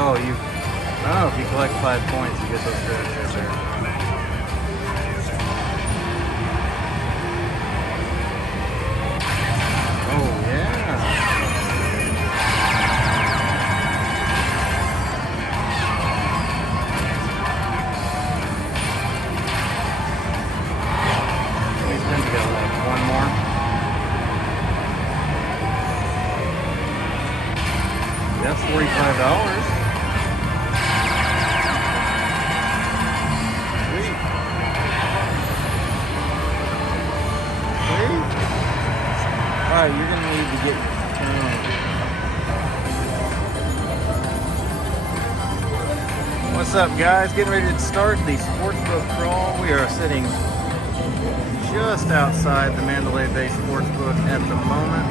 Oh, if you collect 5 points, you get those credits right there. Oh, yeah. How many spins we got left? One more. That's $45. Alright, you're going to need to get your phone. What's up, guys? Getting ready to start the Sportsbook crawl. We are sitting just outside the Mandalay Bay Sportsbook at the moment.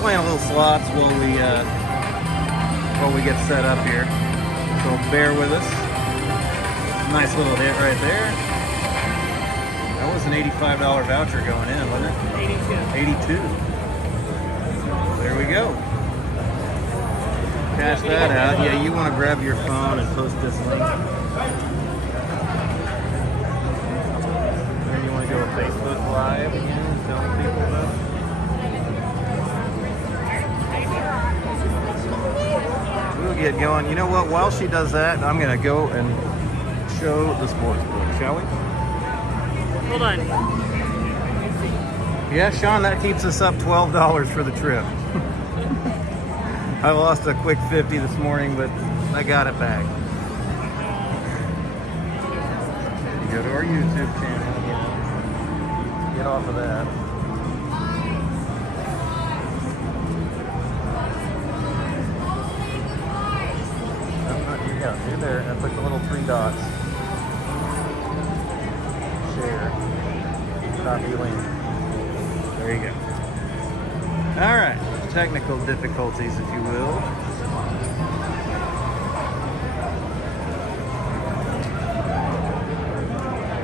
Playing a little slots while we get set up here. So bear with us. Nice little hit right there. That was an $85 voucher going in, wasn't it? 82. There we go. Cash that out. Yeah, you want to grab your phone and post this link. Then you want to go to Facebook Live again, telling people about it. We'll get going. You know what? While she does that, I'm going to go and show the sportsbook, shall we? Hold on. Yeah, Sean, that keeps us up $12 for the trip. I lost a quick 50 this morning, but I got it back. You go to our YouTube channel. Get off of that. Yeah, you're there. And click the little 3 dots. Share. Copy link. There you go. All right. Technical difficulties, if you will.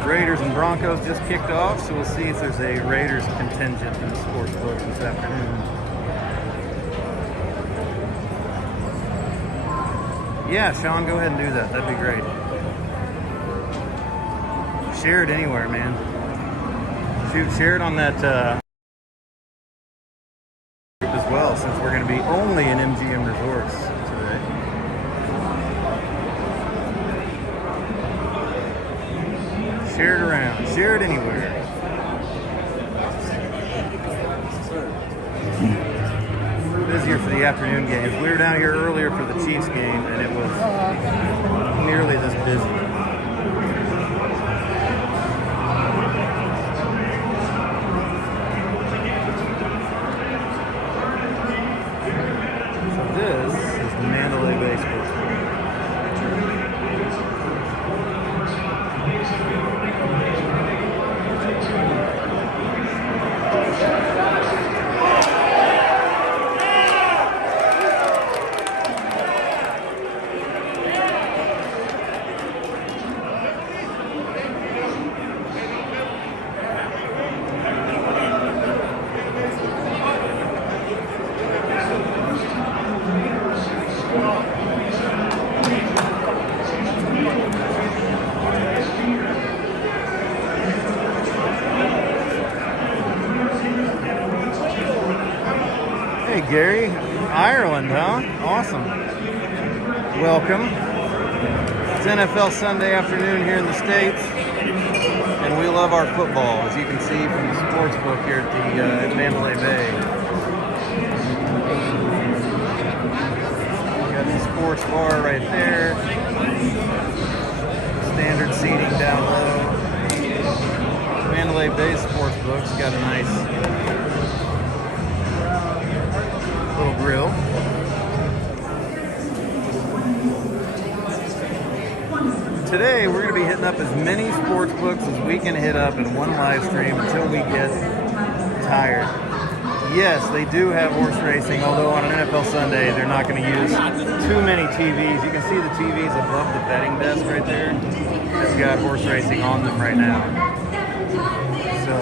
Raiders and Broncos just kicked off, so we'll see if there's a Raiders contingent in the Sportsbook this afternoon. Yeah, Sean, go ahead and do that. That'd be great. Share it anywhere, man. Shoot, share it on that group as well, since we're going to be only in MGM Resorts today. Share it around. Share it anywhere. Busier for the afternoon games. We were down here earlier for the Chiefs game, and it was nearly this busy. This is the Mandalay Bay Sportsbook. Hey Gary, Ireland, huh? Awesome. Welcome. It's NFL Sunday afternoon here in the States, and we love our football, as you can see from the sportsbook here at the Mandalay Bay. Got the sports bar right there. Standard seating down low. Mandalay Bay Sportsbook's got a nice little grill. Today we're going to be hitting up as many sports books as we can hit up in one live stream until we get tired. Yes, they do have horse racing, although on an NFL Sunday they're not going to use too many TVs. You can see the TVs above the betting desk right there. It's got horse racing on them right now. So,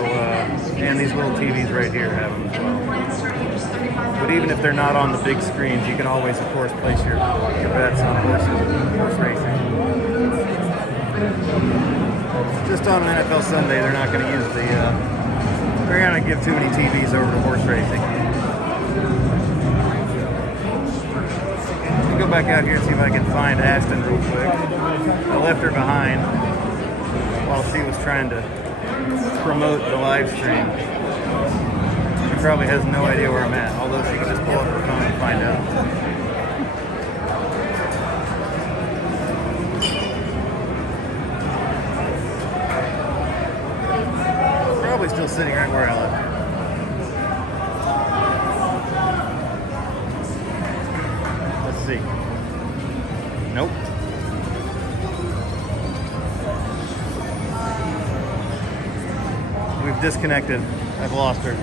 and these little TVs right here have them as well. But even if they're not on the big screens, you can always, of course, place your bets on horse racing. Just on an NFL Sunday, they're not going to use the, they're going to give too many TVs over to horse racing. Let me go back out here and see if I can find Ashton real quick. I left her behind while she was trying to promote the live stream. She probably has no idea where I'm at, although she can just pull up her phone and find out. Probably still sitting right where I left her. Let's see. Nope. We've disconnected. I've lost her.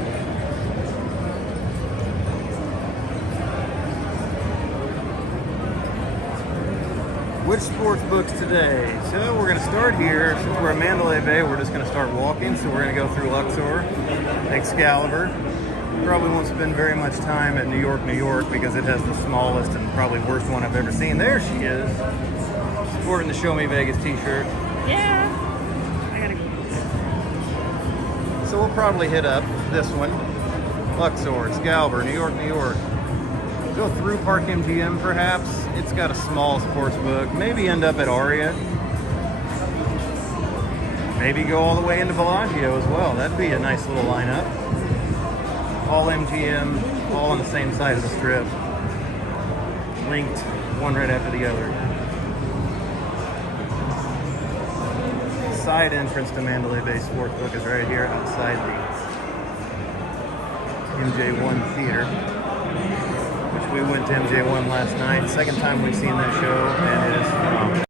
Which sports books today? So we're going to start here. Since we're at Mandalay Bay, we're just going to start walking. So we're going to go through Luxor, Excalibur. Probably won't spend very much time at New York, because it has the smallest and probably worst one I've ever seen. There she is, sporting the Show Me Vegas t-shirt. Yeah. I gotta go. So we'll probably hit up this one, Luxor, Excalibur, New York. Go through Park MGM perhaps. It's got a small sports book. Maybe end up at Aria. Maybe go all the way into Bellagio as well. That'd be a nice little lineup. All MGM, all on the same side of the strip. Linked, one right after the other. Side entrance to Mandalay Bay Sportsbook is right here outside the MJ1 Theater, which we went to MJ1 last night. Second time we've seen that show, and it is phenomenal.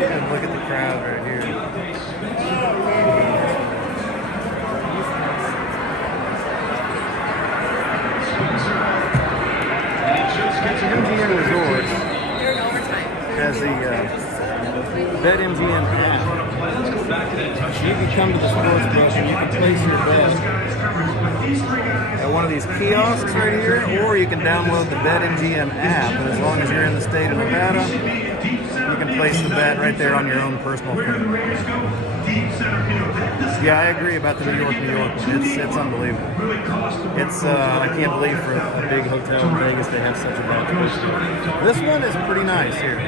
Yeah, look at the crowd right here. MGM Resorts has the BetMGM app. You can come to the sportsbook and you can place your bet at one of these kiosks right here, or you can download the BetMGM app. And as long as you're in the state of Nevada, you can place the bet right there on your own personal phone. Yeah, I agree about the New York one. It's unbelievable. It's I can't believe for a big hotel in Vegas they have such a bad twist. This one is pretty nice here.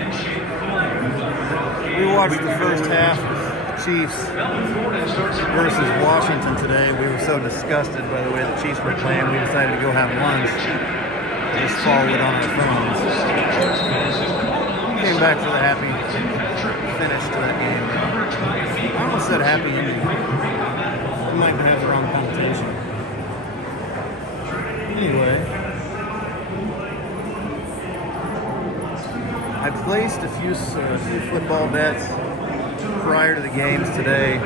We watched the first half of Chiefs versus Washington today. We were so disgusted by the way the Chiefs were playing, we decided to go have lunch. Just followed on our phones. Came back to the happy finish to that game. I almost said happy ending. I might have the wrong connotation. Anyway, I placed a few football bets prior to the games today,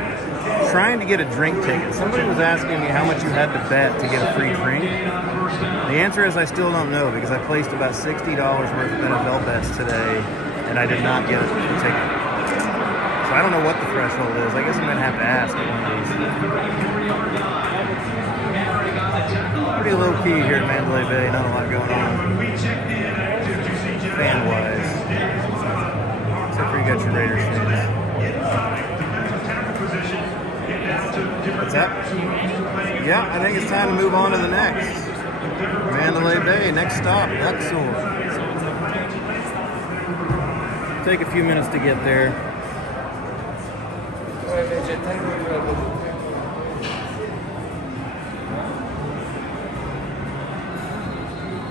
trying to get a drink ticket. Somebody was asking me how much you had to bet to get a free drink. The answer is I still don't know, because I placed about $60 worth of NFL bets today, and I did not get a ticket. So I don't know what the threshold is. I guess I'm going to have to ask at one of these. Pretty low key here at Mandalay Bay. Not a lot going on fan-wise. Except for you got your Raiders fans. What's that? Yeah, I think it's time to move on to the next. Mandalay Bay, next stop, Luxor. Take a few minutes to get there.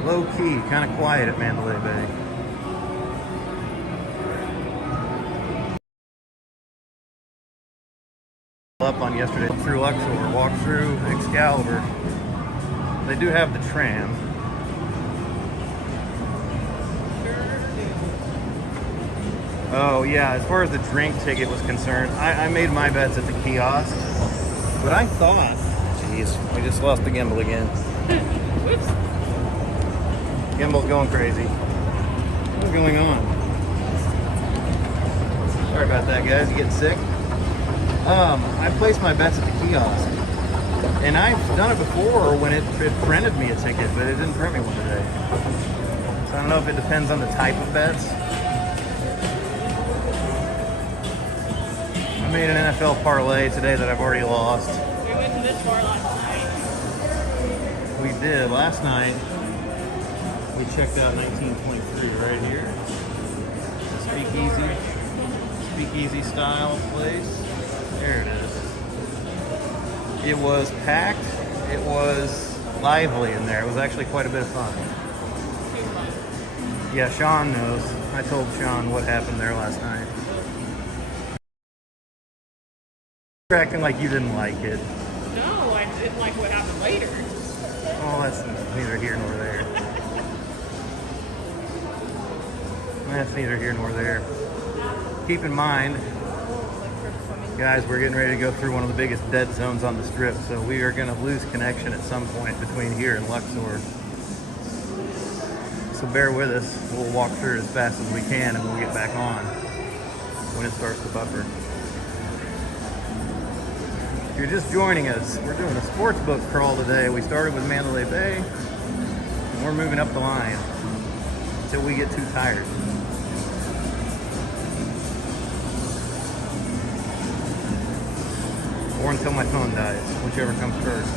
Low key, kind of quiet at Mandalay Bay. Up on yesterday through Luxor, walked through Excalibur. They do have the tram. Oh yeah, as far as the drink ticket was concerned, I made my bets at the kiosk, but I thought, jeez, we just lost the gimbal again. Whoops. Gimbal's going crazy. What's going on? Sorry about that, guys. You getting sick? I placed my bets at the kiosk, and I've done it before when it printed me a ticket, but it didn't print me one today. So I don't know if it depends on the type of bets. I made an NFL parlay today that I've already lost. We went to this bar last night. We did. Last night, we checked out 19.3 right here. Speakeasy style place. There it is. It was packed. It was lively in there. It was actually quite a bit of fun. Yeah, Sean knows. I told Sean what happened there last night. You're acting like you didn't like it. No, I didn't like what happened later. Oh, that's neither here nor there. That's neither here nor there. Keep in mind, guys, we're getting ready to go through one of the biggest dead zones on the strip, so we are going to lose connection at some point between here and Luxor. So bear with us. We'll walk through as fast as we can, and we'll get back on when it starts to buffer. If you're just joining us, we're doing a Sportsbook crawl today. We started with Mandalay Bay, and we're moving up the line until we get too tired. Or until my phone dies, whichever comes first.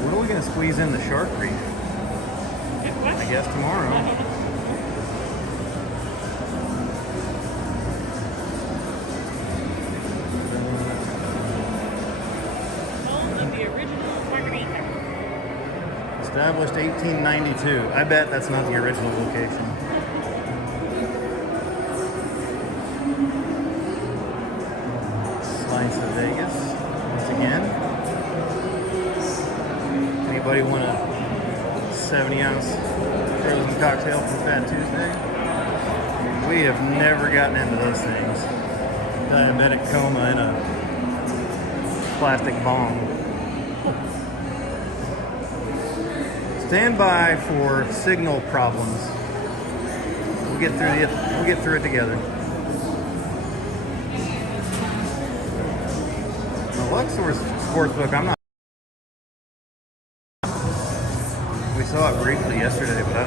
When are we going to squeeze in the shark reef? I guess tomorrow. Established 1892. I bet that's not the original location. Slice of Vegas, once again. Anybody want a 70-ounce frozen cocktail for Fat Tuesday? We have never gotten into those things. Diabetic coma in a plastic bong. Stand by for signal problems. We'll get through it together. The Luxor Sportsbook, I'm not. We saw it briefly yesterday, but I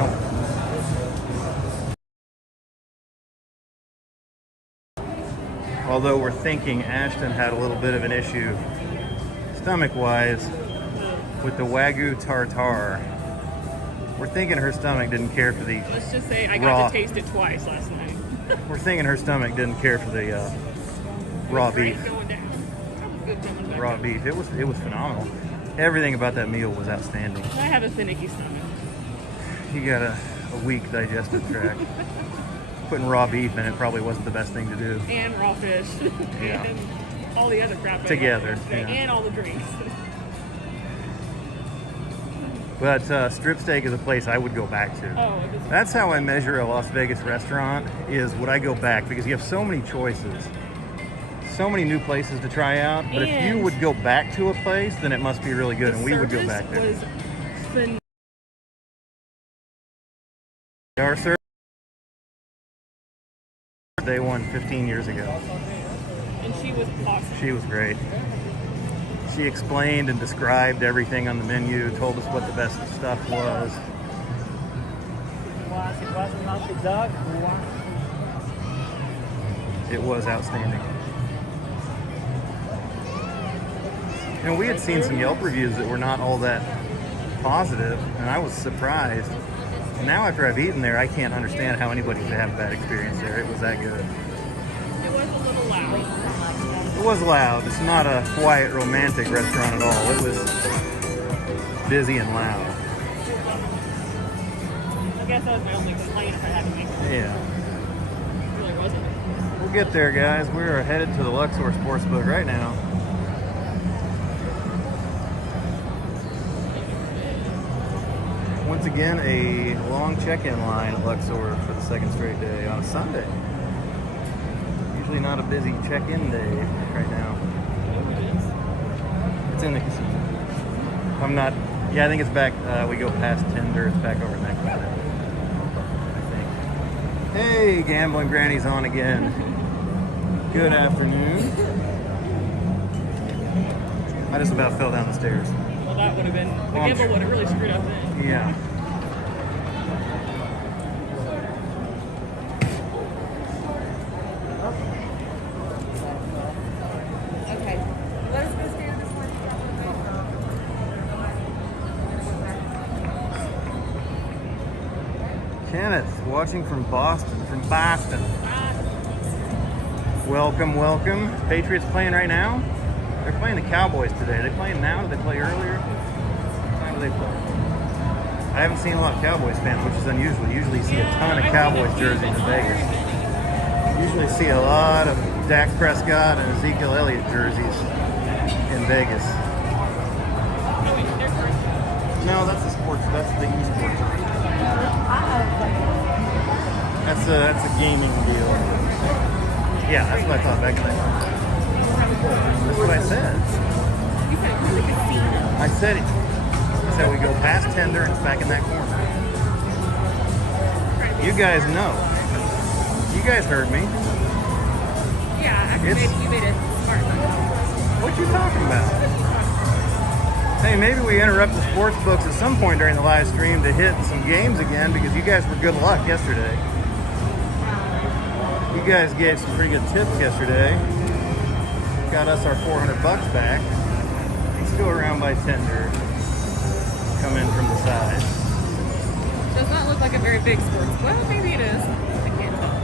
don't. Although we're thinking Ashton had a little bit of an issue, stomach-wise, with the Wagyu tartare. We're thinking her stomach didn't care for the Let's just say I got to taste it twice last night. We're thinking her stomach didn't care for the raw beef. Raw beef. It was phenomenal. Everything about that meal was outstanding. I have a finicky stomach. You got a weak digestive tract. Putting raw beef in it probably wasn't the best thing to do. And raw fish. Yeah. And all the other crap. Together. Yeah. And all the drinks. But Strip Steak is a place I would go back to. Oh, that's how I measure a Las Vegas restaurant, is would I go back? Because you have so many choices. So many new places to try out. But if you would go back to a place, then it must be really good, and we would go back there. Was phenomenal. Our service day one 15 years ago. And she was awesome. She was great. She explained and described everything on the menu, told us what the best stuff was. It was outstanding. You know, we had seen some Yelp reviews that were not all that positive, and I was surprised. And now after I've eaten there, I can't understand how anybody could have a bad experience there. It was that good. It was a little loud. It was loud. It's not a quiet, romantic restaurant at all. It was busy and loud. I guess that was my only complaint if I had to make it. Yeah. It really wasn't. We'll get there, guys. We're headed to the Luxor Sportsbook right now. Once again, a long check-in line at Luxor for the second straight day on a Sunday. Usually not a busy check-in day right now. It's in the casino. I'm not. Yeah, I think it's back. We go past Tinder. It's back over that corner. I think. Hey, gambling granny's on again. Good afternoon. I just about fell down the stairs. Well, that would have been, the gamble would have really screwed up then. Yeah. Okay. Let us go stay on this one. Kenneth, watching from Boston. Welcome, welcome. Patriots playing right now? They're playing the Cowboys today. Are they playing now? Did they play earlier? What time do they play? I haven't seen a lot of Cowboys fans, which is unusual. Usually you see a ton of Cowboys jerseys in Vegas. Usually see a lot of Dak Prescott and Ezekiel Elliott jerseys in Vegas. No, that's the esports. That's a gaming deal. Yeah, that's what I thought back then. That's what I said. You said it was like a casino. I said it. So we go past Tinder and it's back in that corner. You guys know. You guys heard me. Yeah, actually you made it smart. What you talking about? Hey, maybe we interrupt the sports books at some point during the live stream to hit some games again because you guys were good luck yesterday. You guys gave some pretty good tips yesterday. Got us our $400 back. Let's go around by Tinder. Come in from the side. Does not look like a very big sports. Well, maybe it is. I can't tell.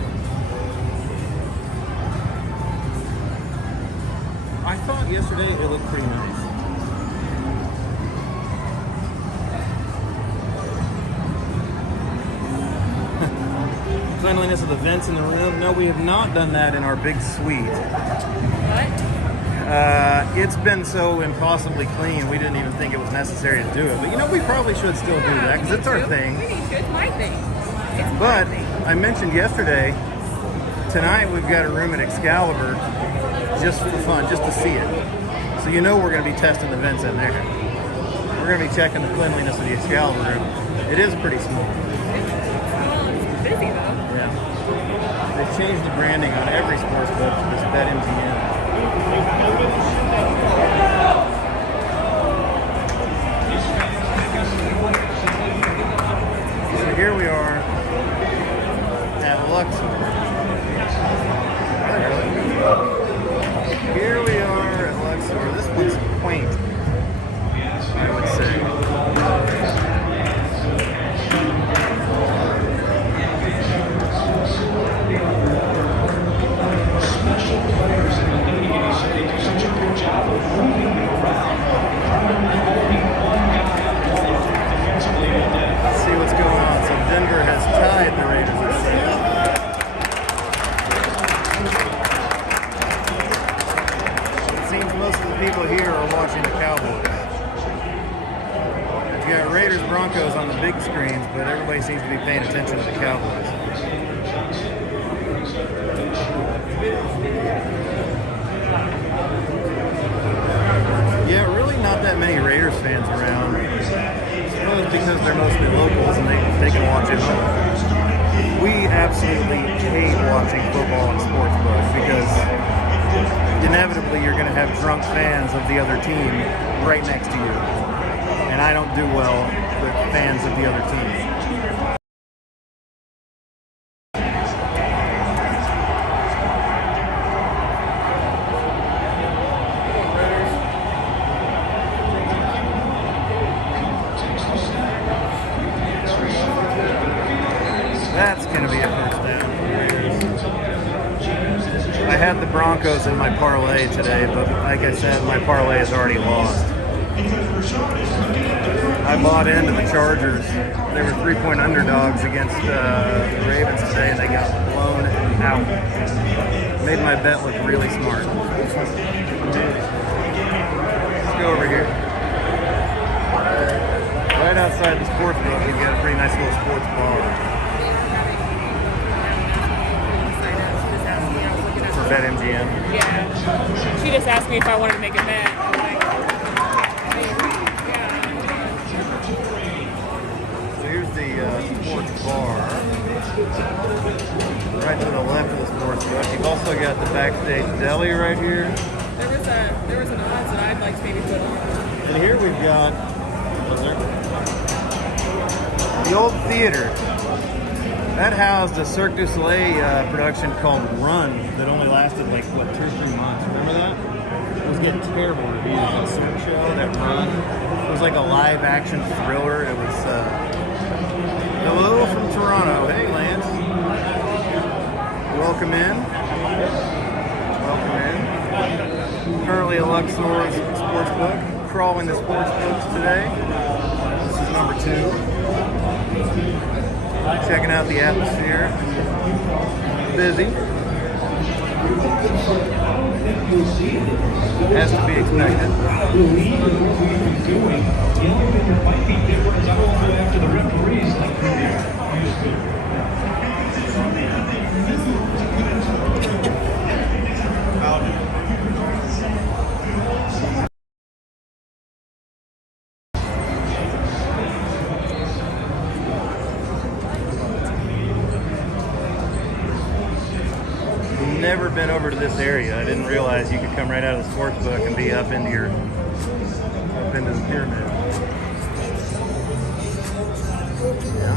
I thought yesterday it looked pretty nice. Cleanliness of the vents in the room. No, we have not done that in our big suite. What? It's been so impossibly clean, we didn't even think it was necessary to do it. But you know, we probably should still do that because it's our thing. We need to. It's my thing. But I mentioned yesterday, tonight we've got a room at Excalibur just for fun, just to see it. So you know we're going to be testing the vents in there. We're going to be checking the cleanliness of the Excalibur room. It is pretty small. Well, it's busy though. Yeah. They've changed the branding on every sports book to this BetMGM. So here we are at Luxor. Here we are at Luxor. This one's quaint, I would say. Let's see what's going on. So Denver has tied the Raiders at 6. It seems most of the people here are watching the Cowboys. You got Raiders Broncos on the big screens, but everybody seems to be paying attention to the Cowboys. Yeah, really not that many Raiders fans around. I suppose because they're mostly locals and they can watch it home. We absolutely hate watching football and sports books because inevitably you're going to have drunk fans of the other team right next to you. And I don't do well with fans of the other team. That's going to be a first down. I had the Broncos in my parlay today, but like I said, my parlay is already lost. I bought into the Chargers. They were 3-point underdogs against the Ravens today, and they got blown out. Made my bet look really smart. Let's go over here. Right outside the sports book, you've got a pretty nice little sports bar. For BetMGM. Yeah. She just asked me if I wanted to make a bet. I'm like, bar. Right to the left of the Sportsbook. You've also got the backstage deli right here. There was an odds that I'd like to maybe put on. And here we've got the old theater. That housed a Cirque du Soleil production called Run that only lasted like, what, 2 or 3 months. Remember that? It was getting terrible reviews. That Cirque show, that Run. It was like a live action thriller. It was, hello from Toronto. Hey, Lance. Welcome in. Welcome in. Currently at Luxor's Sportsbook. Crawling the Sportsbooks today. This is number 2. Checking out the atmosphere. Busy. Has to be expected. Never been over to this area. I didn't realize you could come right out of the Sportsbook and be up into the pyramid. Yeah.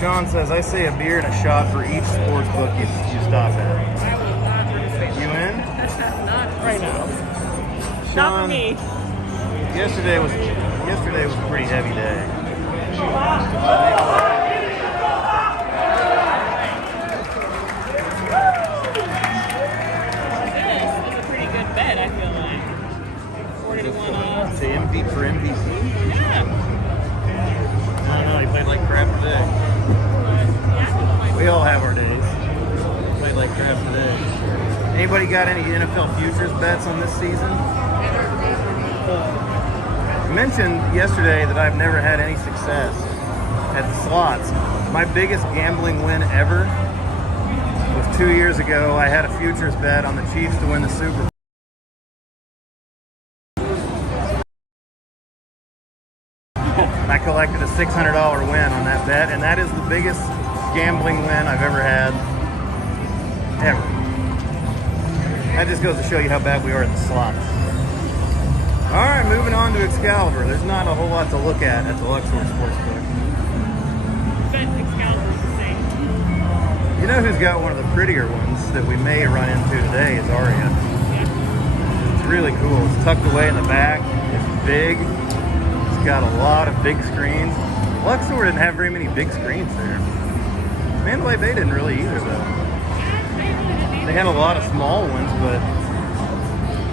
Sean says, I say a beer and a shot for each Sportsbook you stop at. I will not participate. You in? Not right now. Sean, Not for me. Yesterday was a pretty heavy day. This is a pretty good bet, I feel like. 40 to 1 odds. To MVP for MVP? Yeah. I don't know, he played like crap today. Yeah, We all have our days. Played like crap today. Anybody got any NFL futures bets on this season? I mentioned yesterday that I've never had any success at the slots. My biggest gambling win ever was 2 years ago. I had a futures bet on the Chiefs to win the Super Bowl. I collected a $600 win on that bet, and that is the biggest gambling win I've ever had, ever. That just goes to show you how bad we are at the slots. All right, moving on to Excalibur. There's not a whole lot to look at the Luxor Sportsbook. bet Excalibur is the same. You know who's got one of the prettier ones that we may run into today is Aria. Yeah. It's really cool. It's tucked away in the back. It's big. It's got a lot of big screens. Luxor didn't have very many big screens there. Mandalay Bay didn't really either, though. They had a lot of small ones, but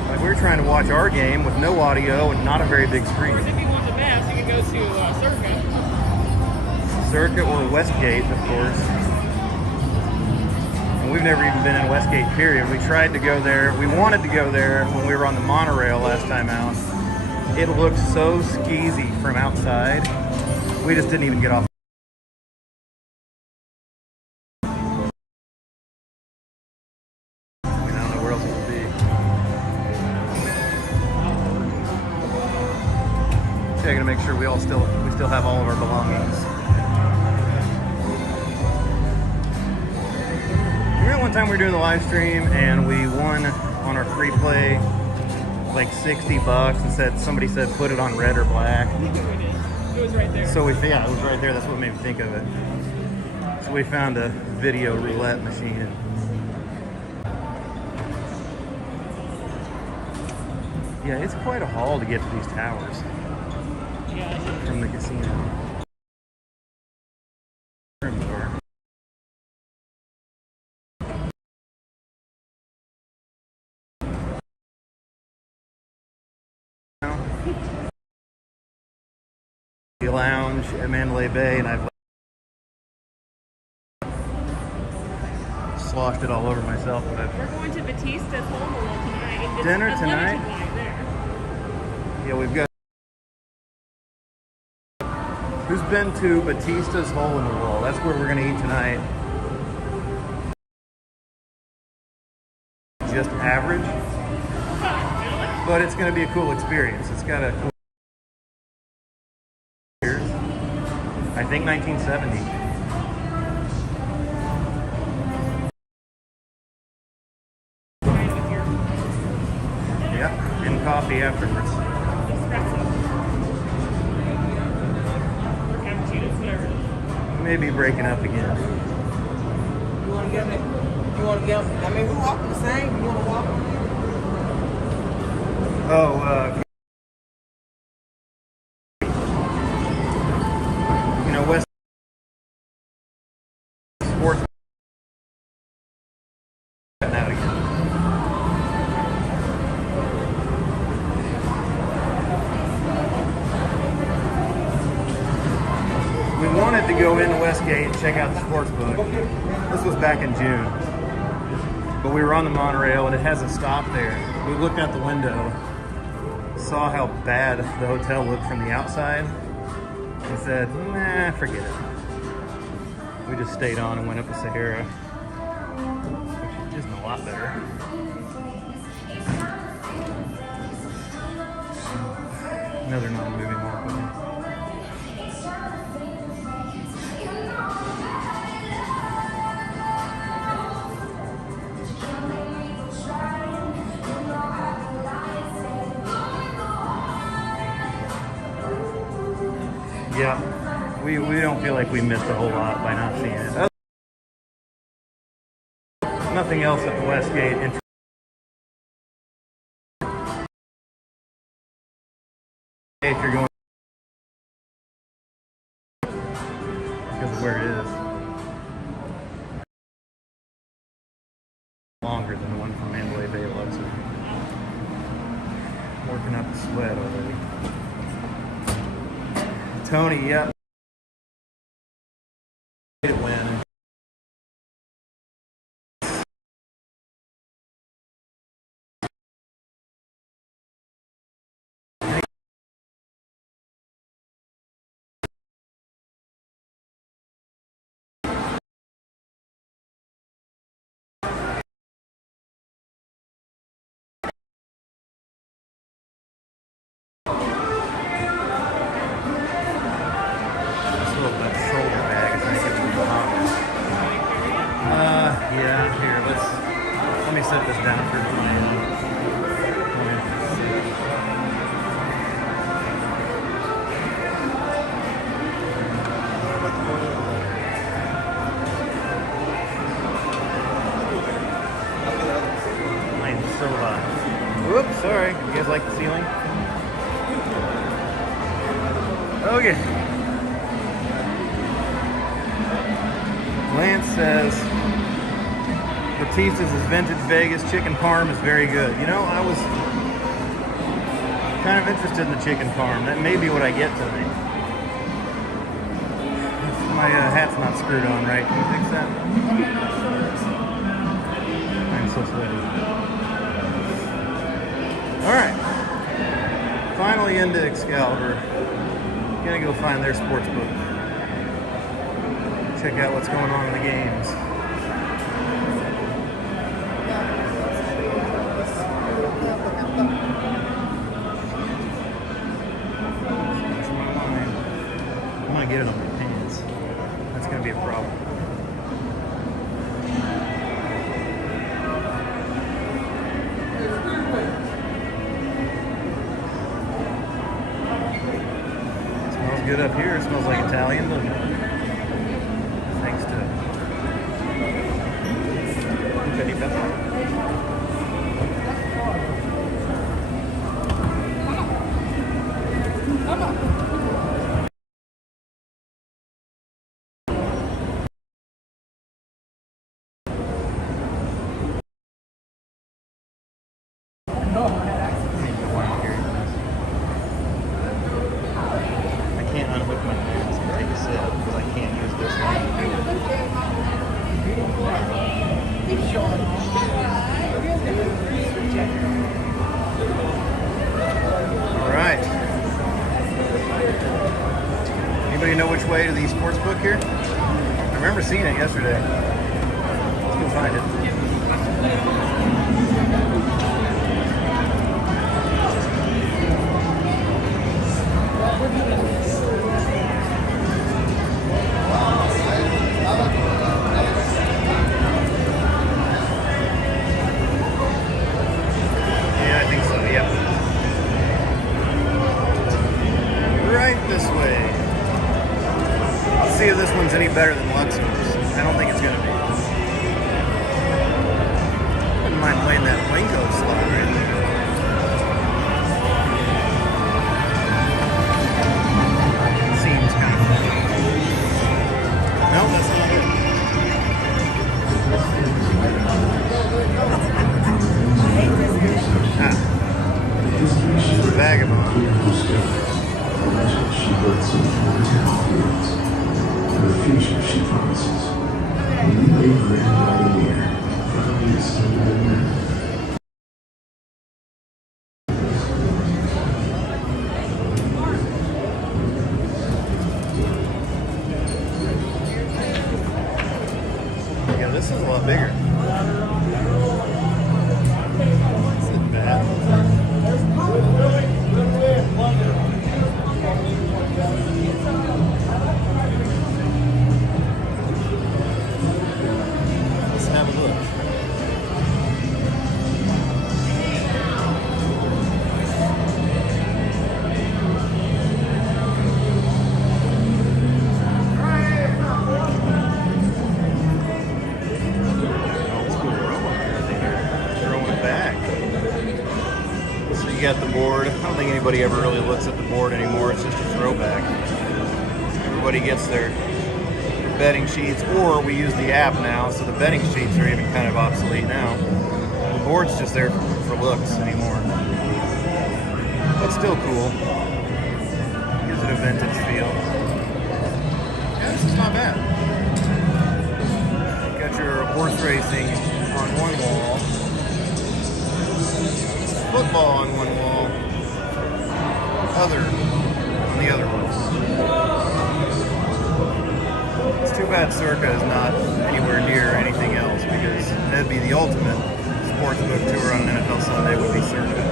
like we were trying to watch our game with no audio and not a very big screen. Of course, if you want the best, you can go to Circuit or Westgate, of course. And we've never even been in Westgate, period. We tried to go there. We wanted to go there when we were on the monorail last time out. It looked so skeezy from outside. We just didn't even get off. I don't know where else it would be. Checking to make sure we still have all of our belongings. Remember one time we were doing the live stream and we won on our free play like $60 and somebody said put it on red or black. I think it did. It was right there. So it was right there. That's what made me think of it. So we found a video roulette machine. Yeah, it's quite a haul to get to these towers Yeah. from the casino. The lounge at Mandalay Bay, and I've sloshed it all over myself. But We're going to Batista's hole tonight. It's Dinner a tonight? limited line there. yeah, we've got. Who's been to Batista's Hole in the Wall? That's where we're going to eat tonight. Just average. but it's going to be a cool experience. It's got a cool years. I think 1970. Yep, and coffee afterwards. Or cappuccinos, whatever. Maybe breaking up again. You want to get it? You want to get? I mean, we're walking the same. You want to walk? Oh, you know, West Sports out again. We wanted to go into Westgate and check out the Sportsbook. This was back in June. But we were on the monorail and it hasn't stopped there. We looked out the window, saw how bad the hotel looked from the outside, and said, nah, forget it. We just stayed on and went up to Sahara, which isn't a lot better. Another non-moving walkway. Yeah, we don't feel like we missed a whole lot by not seeing it. Nothing else at the Westgate. If you're going because of where it is. Longer than the one from Mandalay Bay, Luxor. Working up the sweat already. Tony, yep. To win. Yeah, here, let me set this down for a minute. Mine's so hot. Whoops, sorry. You guys like the ceiling? Okay. Lance says Batista's vintage Vegas chicken parm is very good. You know, I was kind of interested in the chicken parm. That may be what I get tonight. My hat's not screwed on right. Can you fix that? I'm so sweaty. Alright. Finally into Excalibur. Gonna go find their sportsbook. Check out what's going on in the games. I'm gonna get it on my pants. That's gonna be a problem. Smells good up here. It smells like Italian, doesn't it? Thanks to Petty Pepper. I can't unhook my mask and take a sip because I can't use this one. All right. Anybody know which way to the Sportsbook here? I remember seeing it yesterday. Let's go find it. one's any better than Luxor's. I don't think it's gonna be. Wouldn't mind playing that Winko slot right there. Seems kind of fun. No, that's not it. Ah. Vagabond. She built some fertile fields for the future she promises. When you lay grand pioneer, finally it's time to go now. Yeah, this is a lot bigger. This isn't bad. Let's have a look. You got the board. I don't think anybody ever really looks at the board anymore. It's just a throwback. Everybody gets their betting sheets, or we use the app now, so the betting sheets are even kind of obsolete now. The board's just there for looks anymore. But still cool. Gives it a vintage feel. Yeah, this is not bad. Got your horse racing on one wall. Football on one wall, other on the other wall. It's too bad Circa is not anywhere near anything else, because that'd be the ultimate sportsbook tour on an NFL Sunday would be Circa.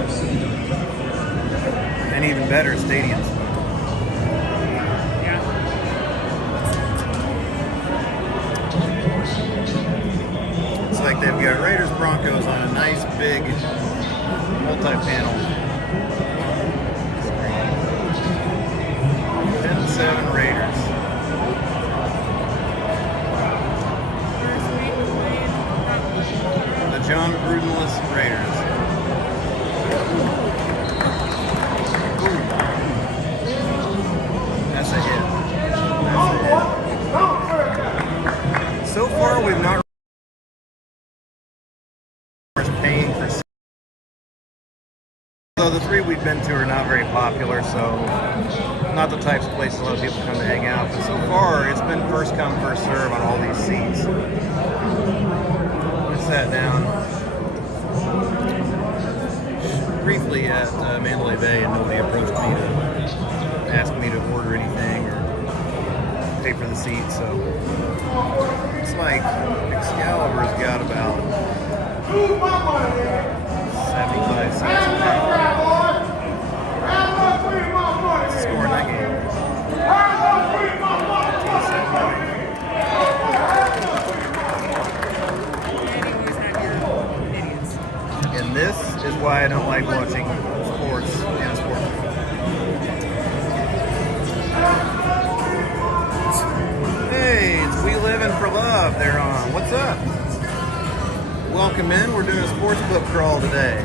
And even better, stadiums. Looks like they've got Raiders Broncos on a nice big multi-panel. 10-7 Raiders. The John Grudenless Raiders. Ooh. That's a hit. That's a hit. So far, we've not paying for. So the three we've been to are not very popular, so not the types of places a lot of people come to hang out. But so far, it's been first come, first serve on all these seats. I sat down briefly at Mandalay Bay, and nobody approached me to ask me to order anything or pay for the seat. So it's like Excalibur's got about 75 cents. Scoring that game. And this is why I don't like watching sports in a sport. Hey, it's We Livin' for Love. They're on. What's up? Welcome in. We're doing a sportsbook crawl today.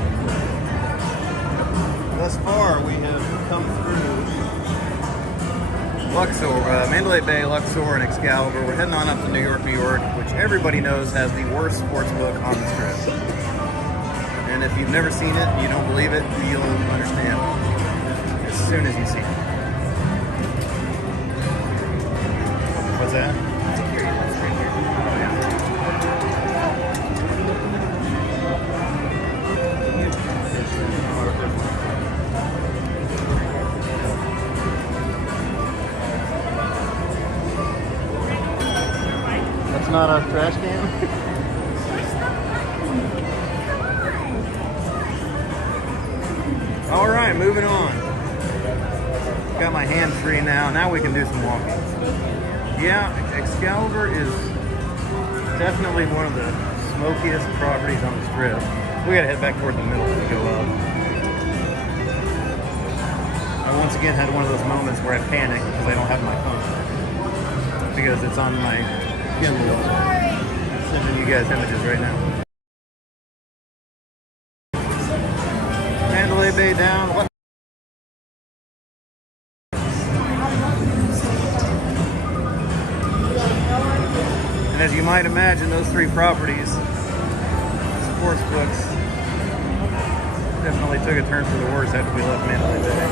Thus far, we have come through Luxor, Mandalay Bay, Luxor, and Excalibur. We're heading on up to New York, which everybody knows has the worst sportsbook on the strip. And if you've never seen it, you don't believe it, you'll understand as soon as you see it. What's that? That's not our trash can? All right, moving on. Got my hands free now. Now we can do some walking. Yeah, Excalibur is definitely one of the smokiest properties on the strip. We gotta head back toward the middle to go up. I once again had one of those moments where I panicked because I don't have my phone. because it's on my Kindle. I'm sending you guys images right now. Mandalay Bay down. What? And as you might imagine, those three properties, Sportsbooks, definitely took a turn for the worse after we left Mandalay Bay.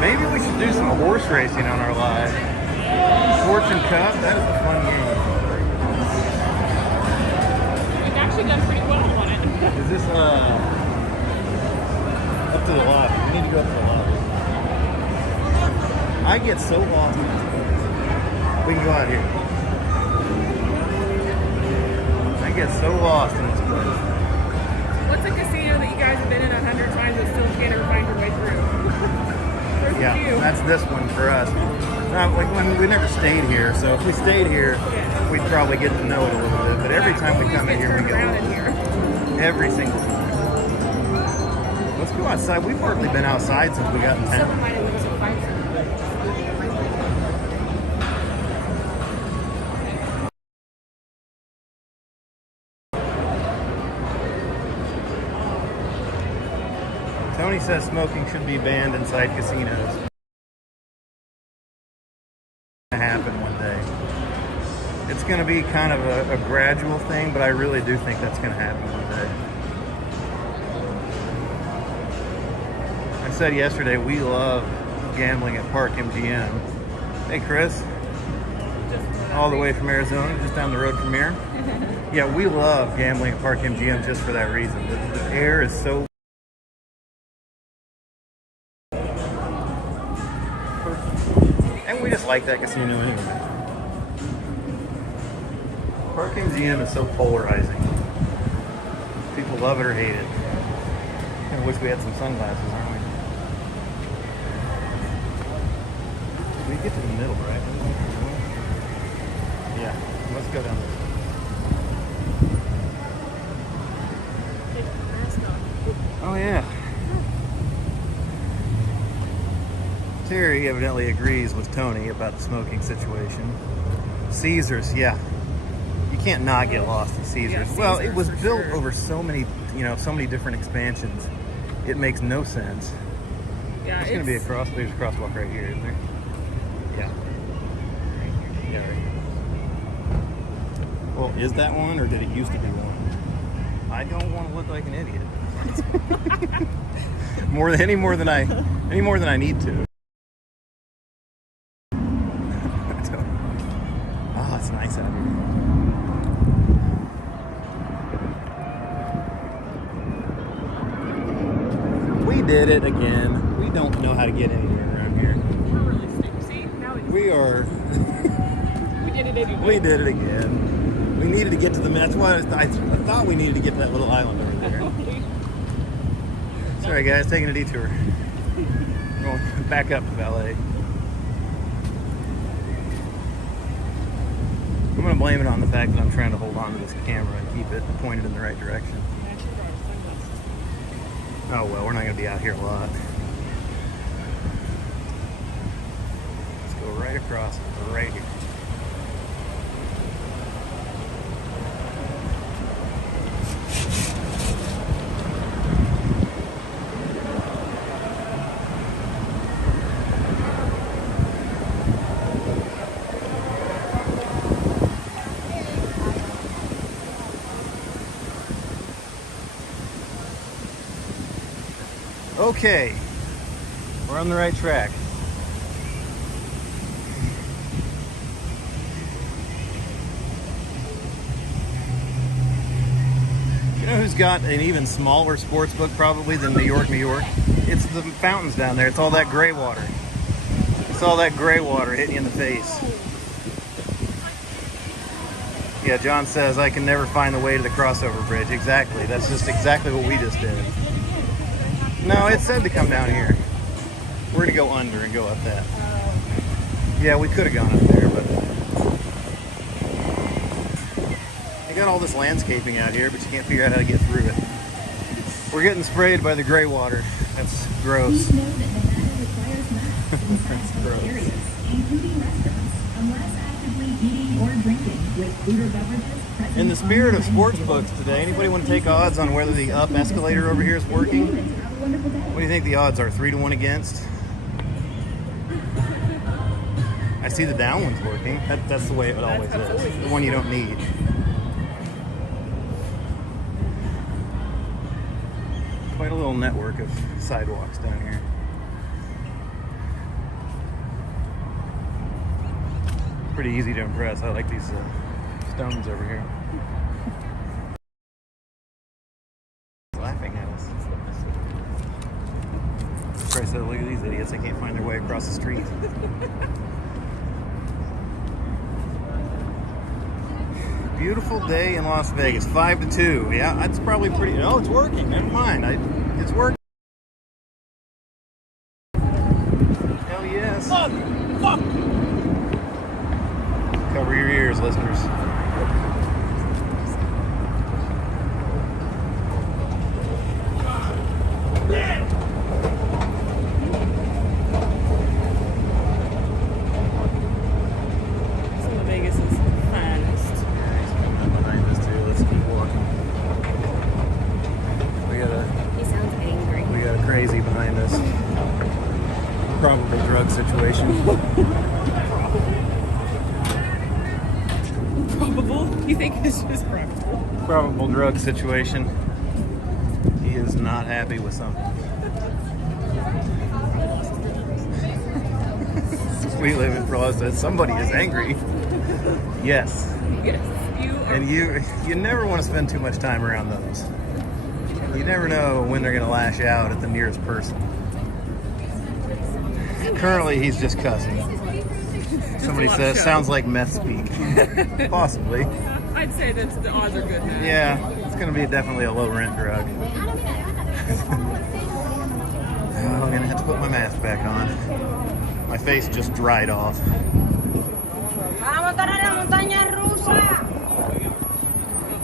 Maybe we should do some horse racing on our live. Fortune Cup, that is a fun game. We've actually done pretty well on it. Is this up to the lobby? We need to go up to the lobby. I get so lost. We can go out here. I get so lost in this place. What's a casino that you guys have been in 100 times and still can't ever find your way through? There's a Yeah, few. that's this one for us. Like when we never stayed here, so if we stayed here, we'd probably get to know it a little bit. But every time we come in here, we go around in here. every single time. Let's go outside. We've hardly been outside since we got in town. Tony says smoking should be banned inside casinos. Happen one day. It's going to be kind of a gradual thing, but I really do think that's going to happen one day. I said yesterday we love gambling at Park MGM. Hey Chris, all the way from Arizona, just down the road from here. Yeah, we love gambling at Park MGM just for that reason. The air is so and we just like that casino anyway. Park MGM is so polarizing. People love it or hate it. I wish we had some sunglasses, aren't we? We get to the middle, right? Yeah, let's go down there. Oh yeah. Terry evidently agrees with Tony about the smoking situation. Caesars, yeah. You can't not get lost at Caesars. Yeah, Well, it Caesars was for built sure. over so many, so many different expansions. It makes no sense. Yeah, There's going to be there's a crosswalk right here, isn't there? Yeah. Yeah, right here. Well, is that one or did it used to be one? I don't want to look like an idiot. any more than I need to. Oh, it's nice out here. We did it again. We don't know how to get anywhere around here. We're really stupid. See, now We are. we did it anyway. We did it again. We needed to get to the. That's why I thought we needed to get to that little island over there. Sorry, guys, taking a detour. Going back up to valet. I'm gonna blame it on the fact that I'm trying to hold on to this camera and keep it pointed in the right direction. Oh well, we're not gonna be out here a lot. Let's go right across, right here. Okay, we're on the right track. You know who's got an even smaller sports book probably than New York, New York? It's the fountains down there. It's all that gray water. It's all that gray water hitting you in the face. Yeah, John says I can never find the way to the crossover bridge. Exactly. That's just exactly what we just did. No, it said to come down here. We're gonna go under and go up that. Yeah, we could have gone up there, but they got all this landscaping out here, but you can't figure out how to get through it. We're getting sprayed by the gray water. That's gross. Please note that Nevada requires masks gross. areas, including restaurants, unless actively eating or drinking with food or beverages present. In the spirit of sports books today, anybody want to take odds on whether the up escalator over here is working? What do you think the odds are? 3-1 against? I see the down one's working. That's the way it always is. The one you don't need. Quite a little network of sidewalks down here. Pretty easy to impress. I like these stones over here. Laughing at us. Christ, look at these idiots. They can't find their way across the street. Beautiful day in Las Vegas. 5 to 2. Yeah, that's probably pretty. Oh, it's working. Never mind. It's working. Hell yes. Fuck! Fuck! Cover your ears, listeners. Some of Vegas' finest. Behind us too. Let's keep walking. He sounds angry. We got a crazy behind us. Probable drug situation. Probable? You think it's just probable? Probable drug situation. He is not happy with something. We live in process. Somebody is angry. Yes. Yes. You are. And you never want to spend too much time around those. You never know when they're going to lash out at the nearest person. Currently, he's just cussing. Somebody says, sounds like meth speak. Possibly. I'd say that the odds are good now. Yeah, it's going to be definitely a low rent drug. I'm going to have to put my mask back on. My face just dried off.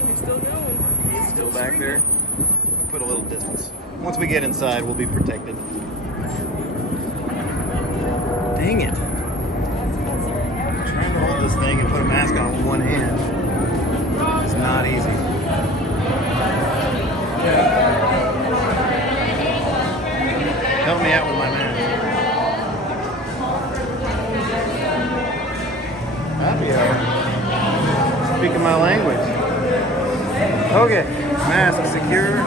He's still going. He's still back there. Put a little distance. Once we get inside, we'll be protected. Dang it. I'm trying to hold this thing and put a mask on with one hand. It's not easy. Help me out with my mask. Happy hour. Speaking my language. Okay, mask secure.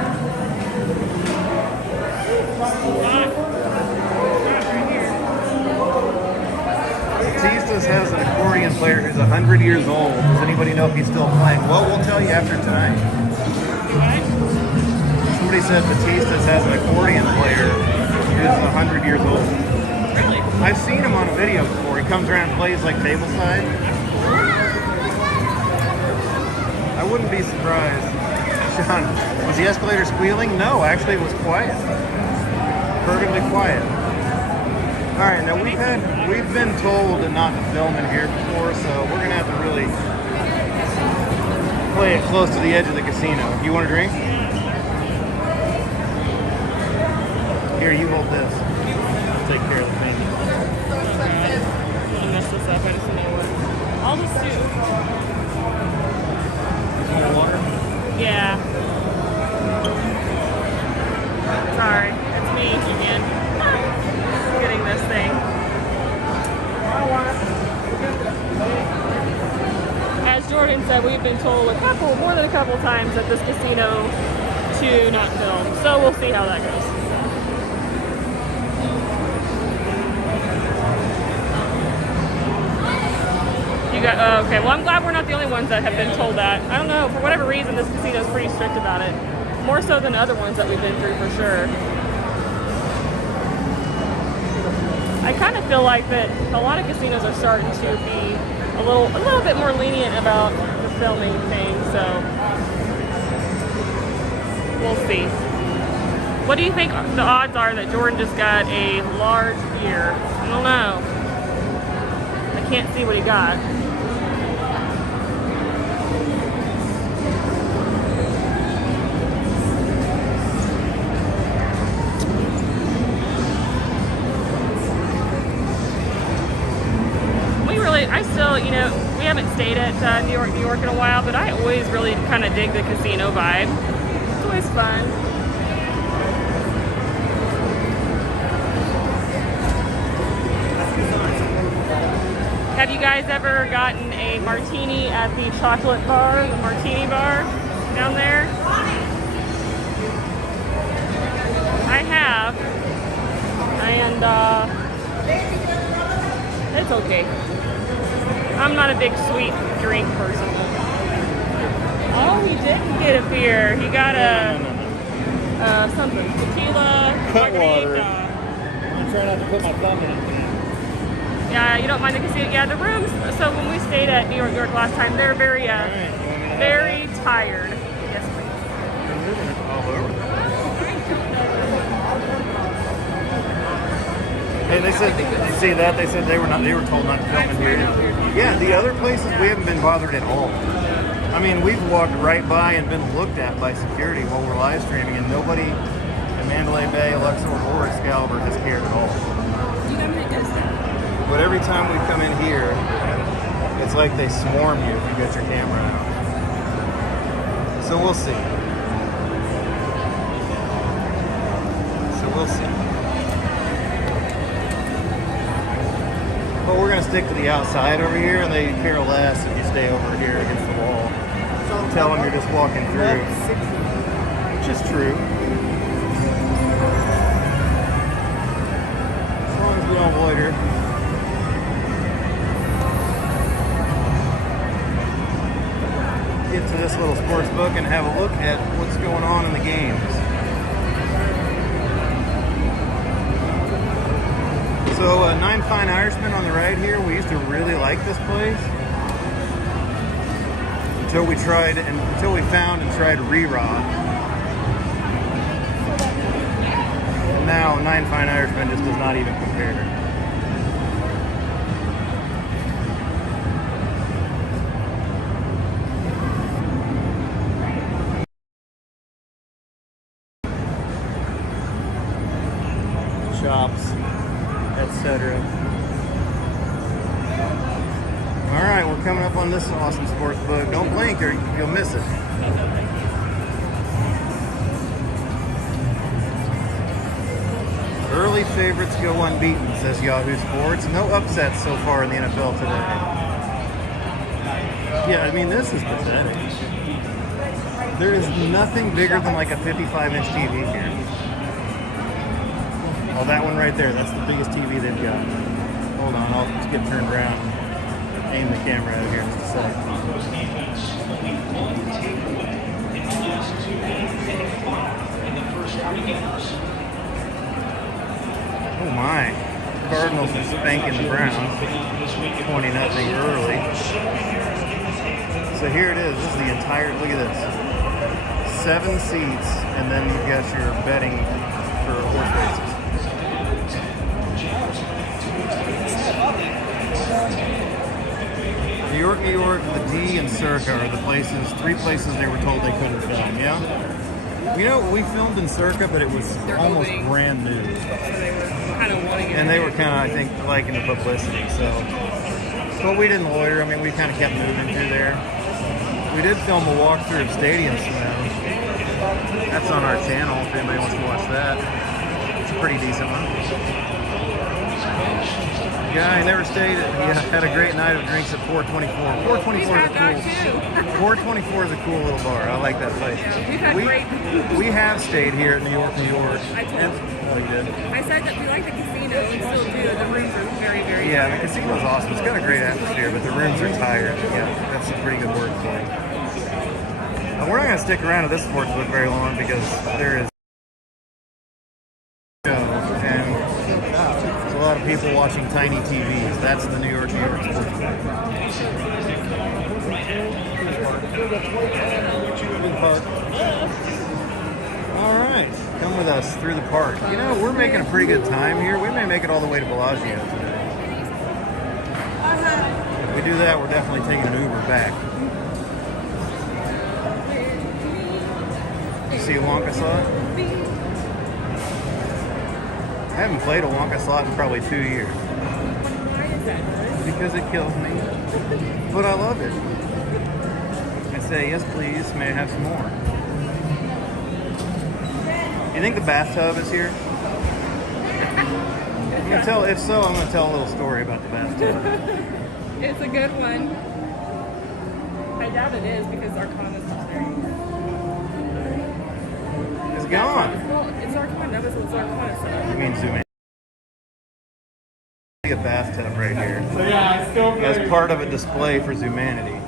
Batistas has an accordion player who's 100 years old. Does anybody know if he's still playing? Well, we'll tell you after tonight. Somebody said Batistas has an accordion player who's 100 years old. Really? I've seen him on a video before. He comes around and plays like tableside. I wouldn't be surprised. Sean, was the escalator squealing? No, actually it was quiet. Perfectly quiet. All right, now we've been told not to film in here before, so we're gonna have to really play it close to the edge of the casino. You want a drink? Here, you hold this. I'll take care of the thing. I'm gonna mess this up. I just know what. I'll just do. Some water? Yeah. Sorry, it's me again. Getting this thing. As Jordan said, we've been told more than a couple times at this casino to not film. So we'll see how that goes. You got okay. Well, I'm glad we're not the only ones that have been told that. I don't know, for whatever reason, this casino is pretty strict about it. More so than other ones that we've been through, for sure. I kind of feel like that a lot of casinos are starting to be a little bit more lenient about the filming thing, so we'll see. What do you think the odds are that Jordan just got a large beer? I don't know. I can't see what he got. I still, you know, we haven't stayed at New York in a while, but I always really kind of dig the casino vibe. It's always fun. Have you guys ever gotten a martini at the chocolate bar, the martini bar down there? I have, and it's okay. I'm not a big sweet drink person. Oh, he didn't get a beer. He got a something, tequila, Cutwater. margarita. I'm trying not to put my thumb in it. Yeah, you don't mind the casino. Yeah, the rooms. So when we stayed at New York last time, they're very, very tired. Yes, please. They're moving it all over. Hey, they said, you see that? They said they were told not to film in here. Yeah, the other places we haven't been bothered at all. I mean, we've walked right by and been looked at by security while we're live streaming, and nobody in Mandalay Bay, Luxor, or Excalibur has cared at all. But every time we come in here, it's like they swarm you if you get your camera out. So we'll see. But we're gonna stick to the outside over here, and they care less if you stay over here against the wall. Tell them you're just walking through, which is true. As long as we don't loiter. Get to this little sports book and have a look at what's going on in the games. So, Nine Fine Irishmen on the right here. We used to really like this place until we found and tried Re-Raw. Now, Nine Fine Irishmen just does not even compare. Shops, etc. All right, we're coming up on this awesome sports book. Don't blink or you'll miss it. Early favorites go unbeaten, says Yahoo Sports. No upsets so far in the NFL today. Yeah, I mean, this is pathetic. There is nothing bigger than like a 55-inch TV here. Oh, that one right there, that's the biggest TV they've got. Hold on, I'll just get turned around and aim the camera out here just a second. Oh my. Cardinals are spanking the Browns. 20-0 early. So here it is. This is the entire, look at this. 7 seats, and then you've got your betting for horse races. New York, the D, and Circa are the places, 3 places they were told they couldn't film, yeah? You know, we filmed in Circa, but it was almost brand new. And they were kind of, I think, liking the publicity, so. But we didn't loiter. I mean, we kind of kept moving through there. We did film a walkthrough of Stadium Slam. That's on our channel if anybody wants to watch that. It's a pretty decent one. Guy never stayed. He had a great night of drinks at 424. 424 is cool. 424 is a cool little bar. I like that place. Yeah, we have stayed here at New York. I told you. Oh, you did? I said that we like the casino and still do. The rooms are very, very Yeah, the casino's awesome. It's got a great atmosphere, but the rooms are tired. Yeah, that's a pretty good word for it. We're not going to stick around at this sports book very long because there is and there's a lot of people watching tiny TVs. That's the New York sports book. All right, come with us through the park. You know, we're making a pretty good time here. We may make it all the way to Bellagio today. If we do that, we're definitely taking an Uber back. You see a Wonka slot? I haven't played a Wonka slot in probably 2 years. Why is that? because it kills me, but I love it. I say, yes, please. May I have some more? You think the bathtub is here? I'm gonna tell. If so, I'm gonna tell a little story about the bathtub. It's a good one. I doubt it is because Arcana's not there. It's gone. Well, it's Arcana. That was Arcana set up. I mean, zoom in. A bathtub right here So yeah, it's still as part of a display for Zoomanity.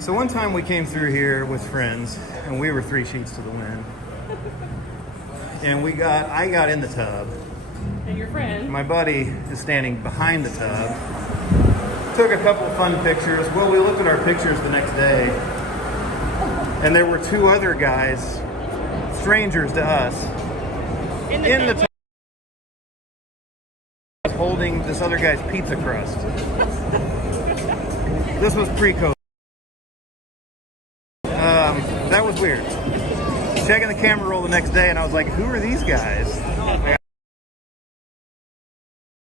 So one time we came through here with friends, and we were 3 sheets to the wind. And I got in the tub. And your friend. My buddy is standing behind the tub. Took a couple of fun pictures. Well, we looked at our pictures the next day, and there were 2 other guys, strangers to us, in the tub, holding this other guy's pizza crust. This was pre-COVID. That was weird. Checking the camera roll the next day, and I was like, who are these guys?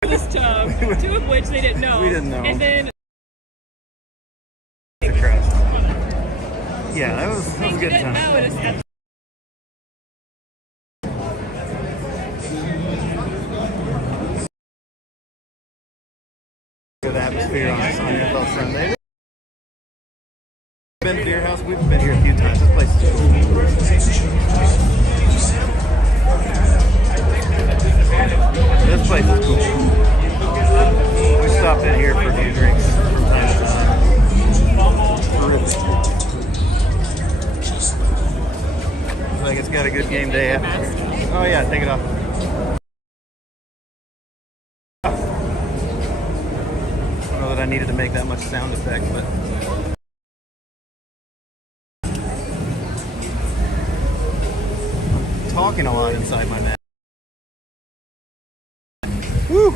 This tub, 2 of which they didn't know. We didn't know. And then The crust. Yeah, that was a things you good didn't time. know. It is Good atmosphere on NFL Sunday. Been to Deer House? We've been here a few times. This place is cool. This place is cool. We stopped in here for a few drinks from time to time. Terrific. Looks like it's got a good game day atmosphere. Oh yeah, take it off. I don't know that I needed to make that much sound effect, but I'm talking a lot inside my mask. Woo!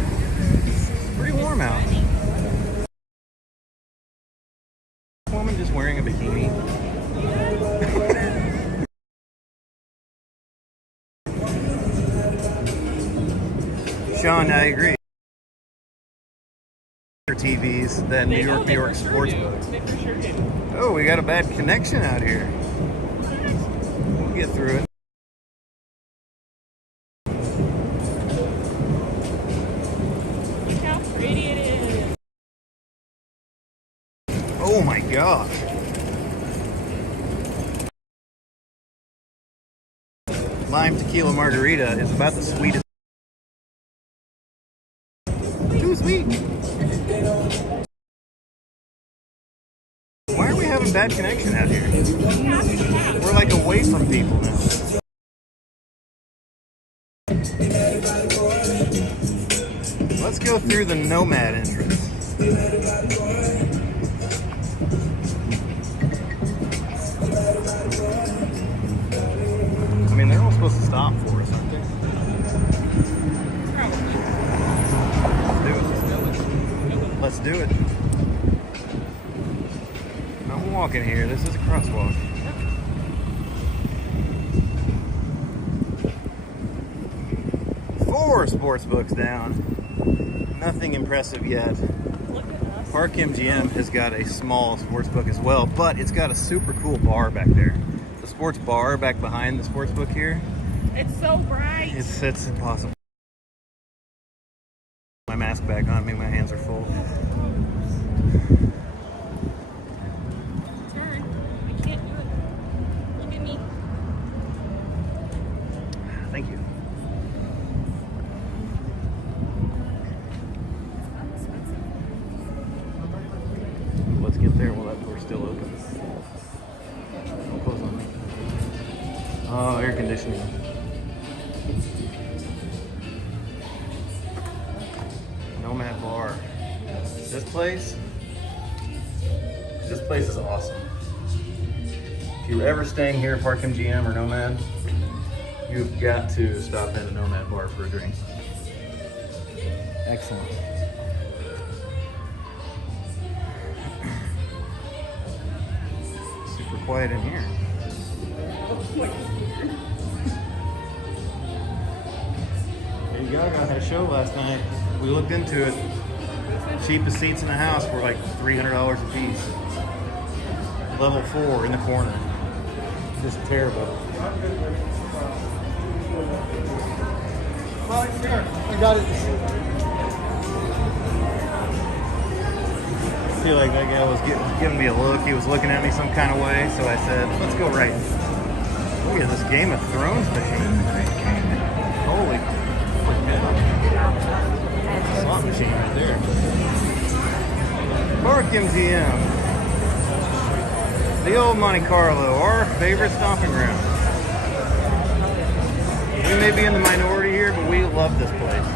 It's pretty warm out. Woman just wearing a bikini. Sean, I agree. TVs than New York Sportsbook. They for sure do. Oh, we got a bad connection out here. We'll get through it. Look how pretty it is. Oh my gosh. Lime tequila margarita is about the sweetest. Too sweet. Why are we having bad connection out here? We're like away from people now. Let's go through the Nomad entrance. I mean, they're all supposed to stop for us, aren't they? Let's do it. I'm walking here. This is a crosswalk. Four sportsbooks down. Nothing impressive yet. Look at us. Park MGM has got a small sportsbook as well, but it's got a super cool bar back there. The sports bar back behind the sportsbook here. It's so bright. It's impossible. My mask back on me. My hands are full. Turn. I can't do it. Look at me. Thank you. Let's get there while that door's still open. Don't close on me. Oh, air conditioning. Nomad Bar. This place is awesome. If you're ever staying here at Park MGM or Nomad, you've got to stop in a Nomad Bar for a drink. Excellent. Super quiet in here. Lady Gaga had a show last night. We looked into it. Cheapest seats in the house were like $300 a piece. Level 4 in the corner. Just terrible. I got it. I feel like that guy was giving me a look. He was looking at me some kind of way, so I said, let's go right. Look at this Game of Thrones machine. Holy slot machine right there. Park MGM. The old Monte Carlo, our favorite stomping ground. We may be in the minority here, but we love this place.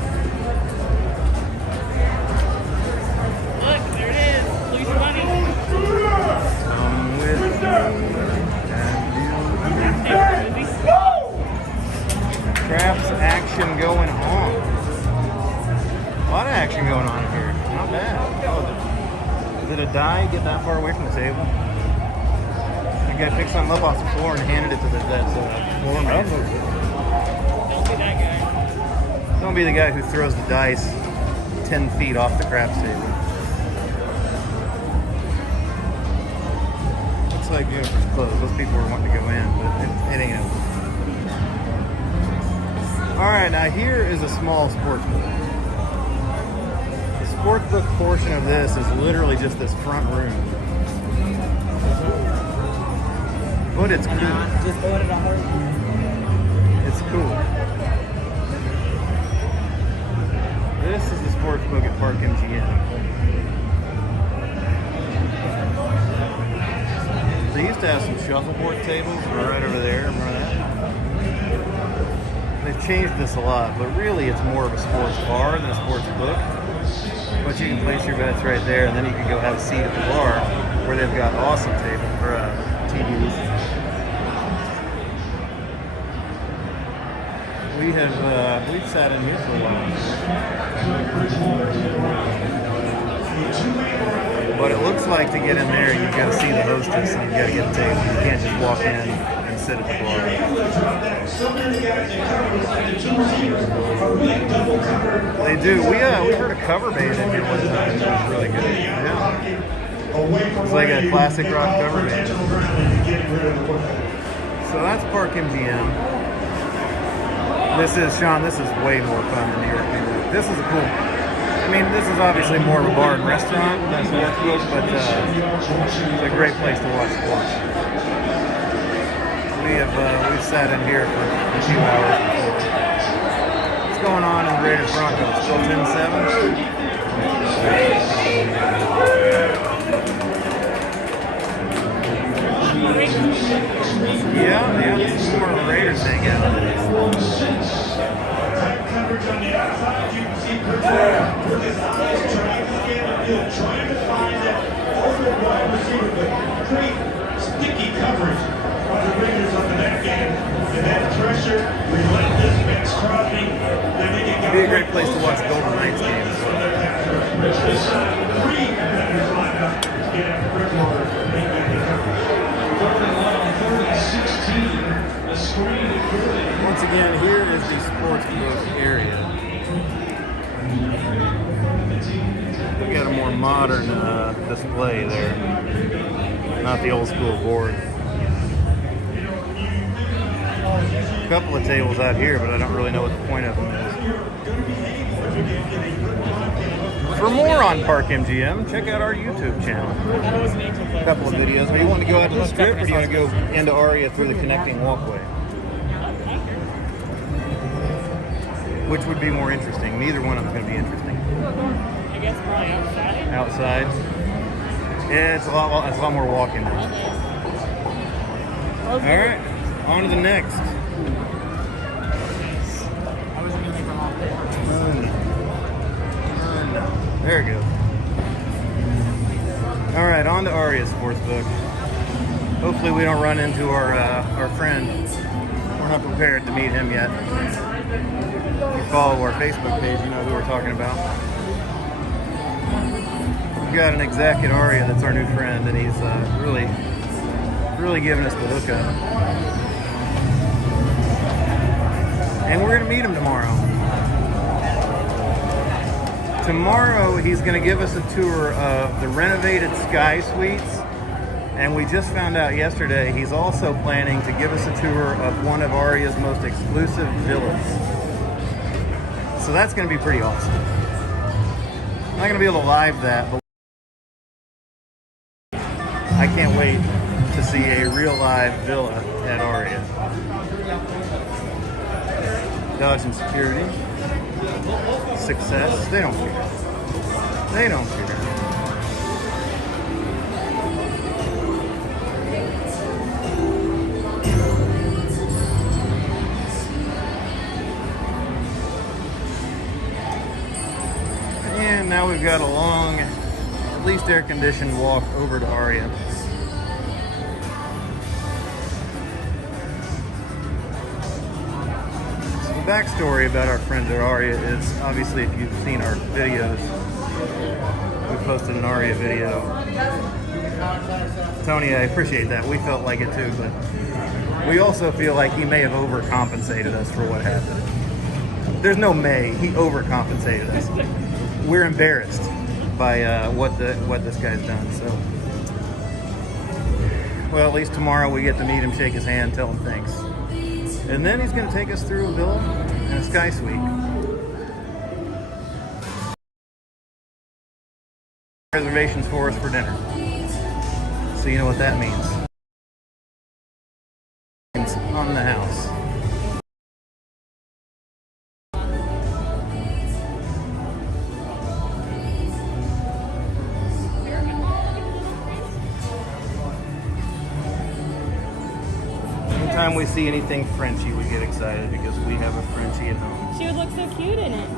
Look, there it is. Lose your money. Come with me. Craps action going on. A lot of action going on here. Not bad. Oh, is it a die? Get that far away from the table? The guy picked something up off the floor and handed it to that floor man. Don't be that guy. Don't be the guy who throws the dice 10 feet off the craps table. Looks like Jennifer's closed. Those people were wanting to go in, but it ain't open. Alright, now here is a small sportsbook. The sportsbook portion of this is literally just this front room. But it's cool. Just ordered a whole. It's cool. This is the sportsbook at Park MGM. They used to have some shuffleboard tables right over there. Remember that? They've changed this a lot, but really it's more of a sports bar than a sports book. But you can place your bets right there, and then you can go have a seat at the bar where they've got awesome tables or TVs. We've sat in here for a while. But it looks like to get in there, you've got to see the hostess and you've got to get a table. You can't just walk in and sit at the bar. They do. We heard a cover band in here one time. It was really good. Yeah. It's like a classic rock cover band. So that's Park MGM. This is way more fun than New York. This is a cool. I mean, this is obviously more of a bar and restaurant than sportsbook, but it's a great place to watch sports. We've sat in here for a few hours before. What's going on in the Raiders Broncos? Still 10-7? Yeah, this is more of a Raiders thing, yeah. Coverage on the outside, you can see Purcell with his eyes trying to scan the field, trying to find that open wide receiver, but great sticky coverage of the Raiders up in that game. And that pressure, relentless, Max Crosby. It'd be a great place to watch Golden Knights games as well. Three defenders lined up to get after Bridgewater. Once again, here is the sportsbook area. We got a more modern display there, not the old school board. A couple of tables out here, but I don't really know what the point of them is. For more on Park MGM, check out our YouTube channel. A couple of videos. Are you want to go out to the strip, or do you want to go into Aria through the connecting walkway? Which would be more interesting? Neither one of them is going to be interesting. I guess probably outside. Outside? Yeah, it's a lot more walking now. All right, on to the next. There it goes. All right, on to Aria Sportsbook. Hopefully we don't run into our friend. We're not prepared to meet him yet. If you follow our Facebook page, you know who we're talking about. We've got an exec at Aria that's our new friend, and he's really giving us the hookup. And we're going to meet him tomorrow. Tomorrow he's going to give us a tour of the renovated Sky Suites, and we just found out yesterday he's also planning to give us a tour of one of Aria's most exclusive villas. So that's going to be pretty awesome. I'm not going to be able to live that, but I can't wait to see a real live villa at Aria. Dodging security. Success. They don't care. They don't care. And now we've got a long, at least air-conditioned walk over to Aria. Backstory about our friends at Aria is, obviously, if you've seen our videos, we posted an Aria video. Tony, I appreciate that. We felt like it too, but we also feel like he may have overcompensated us for what happened. There's no may. He overcompensated us. We're embarrassed by what this guy's done. So, well, at least tomorrow we get to meet him, shake his hand, tell him thanks. And then he's going to take us through a villa and a Sky Suite. Reservations for us for dinner. So you know what that means. It's on the house. Anytime we see anything Frenchy, we get excited because we have a Frenchie at home. She would look so cute in it.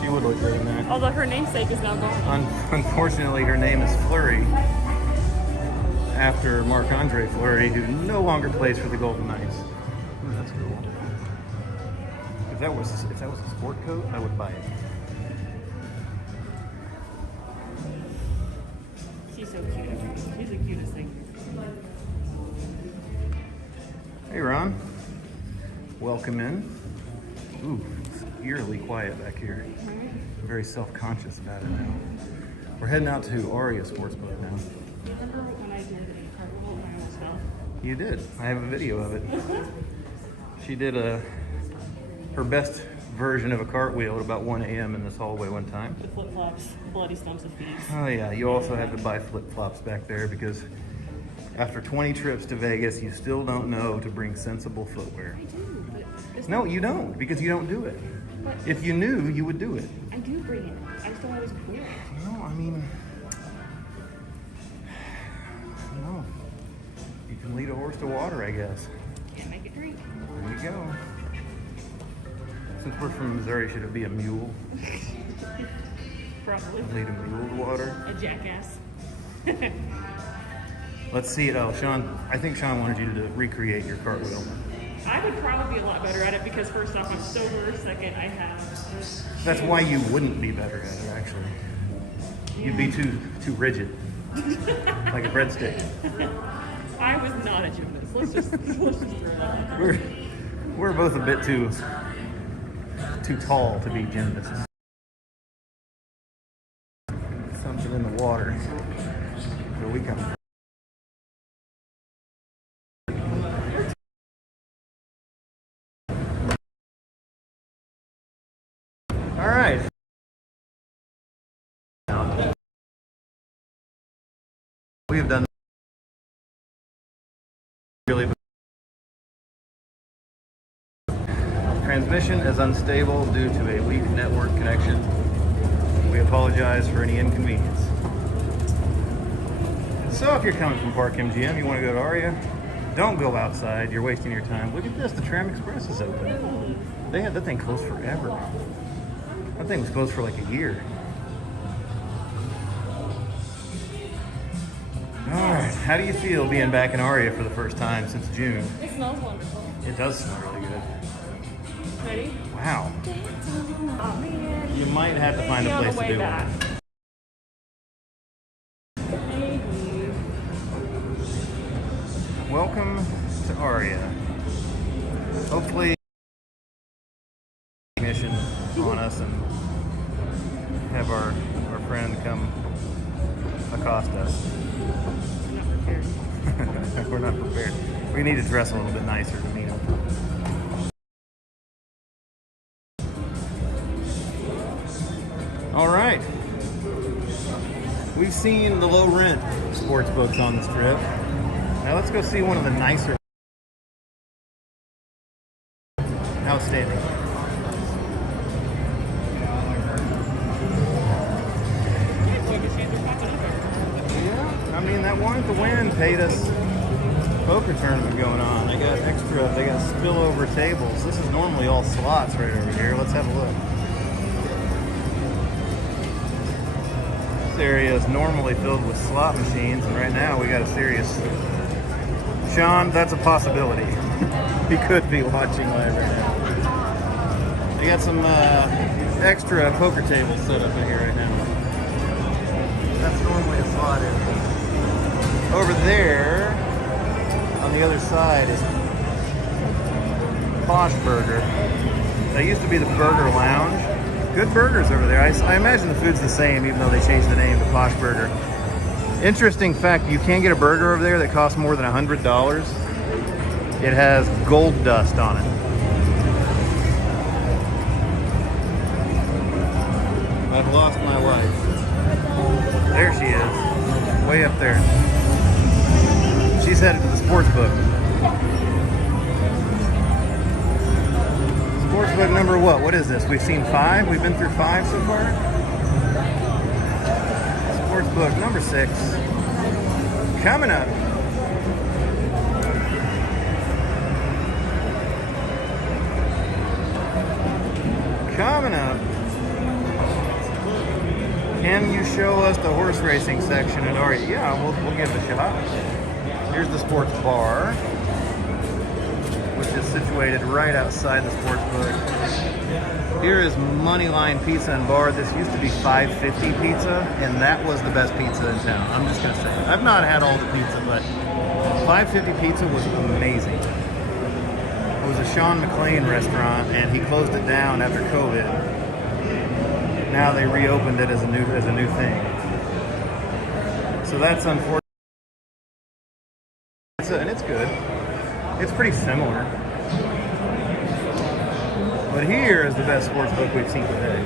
She would look good in that. Although her namesake is now gone. Unfortunately, her name is Fleury, after Marc-Andre Fleury, who no longer plays for the Golden Knights. Ooh, that's cool. If that was a sport coat, I would buy it. She's so cute. She's the cutest thing. Hey, Ron. Welcome in. Ooh, it's eerily quiet back here. I'm very self-conscious about it now. We're heading out to Aria Sportsbook now. Do you remember when I did a cartwheel when I almost fell? You did. I have a video of it. She did her best version of a cartwheel at about 1 a.m. in this hallway one time. With flip-flops, bloody stumps of feet. Oh yeah, you also had to buy flip-flops back there because after 20 trips to Vegas, you still don't know to bring sensible footwear. I do, but it's No, you don't, because you don't do it. If you knew, you would do it. I do bring it. I just don't always wear it. No, I mean, no. You can lead a horse to water, I guess. Can't make it drink. There you go. Since we're from Missouri, should it be a mule? Probably. Lead a mule to water? A jackass. Let's see it. Oh, Sean, I think Sean wanted you to recreate your cartwheel. I would probably be a lot better at it because first off, I'm sober. Second, I have. That's why you wouldn't be better at it, actually. You'd be too rigid, like a breadstick. I was not a gymnast. Let's just throw that. We're both a bit too tall to be gymnasts. Something in the water. Where we come from. All right. We have done really. Transmission is unstable due to a weak network connection. We apologize for any inconvenience. So if you're coming from Park MGM, you want to go to Aria, don't go outside. You're wasting your time. Look at this. The Tram Express is open. They had that thing closed forever. That thing was closed for like a year. All right. How do you feel being back in Aria for the first time since June? It smells wonderful. It does smell really good. Ready? Wow. Oh man. You might have to find a place to do back. it. Welcome to Aria. Hopefully, ignition on us and have our friend come accost us. I'm not prepared. We're not prepared. We need to dress a little bit nicer to meet him. All right. We've seen the low rent sports books on this trip. Now let's go see one of the nicer. Outstanding. Yeah, I mean that one at the Wynn paid us poker tournament going on. They got spillover tables. This is normally all slots right over here. Let's have a look. This area is normally filled with slot machines, and right now we got a serious. Sean, that's a possibility. He could be watching live right now. They got some extra poker tables set up in here right now. That's normally a slot area. Over there, on the other side, is Posh Burger. That used to be the Burger Lounge. Good burgers over there. I imagine the food's the same, even though they changed the name to Posh Burger. Interesting fact, you can get a burger over there that costs more than $100. It has gold dust on it. I've lost my wife. There she is, way up there. She's headed to the Sportsbook. Sportsbook number what? What is this? We've seen 5? We've been through 5 so far? Sportsbook number 6. Coming up. Coming up. Can you show us the horse racing section at Aria? Yeah, we'll give it a shot. Here's the sports bar, which is situated right outside the sports book. Here is Moneyline Pizza and Bar. This used to be $5.50 pizza, and that was the best pizza in town. I'm just gonna say it. I've not had all the pizza, but $5.50 pizza was amazing. It was a Sean McLean restaurant, and he closed it down after COVID. Now they reopened it as a new thing. So that's unfortunate. And it's good. It's pretty similar. But here is the best sports book we've seen today.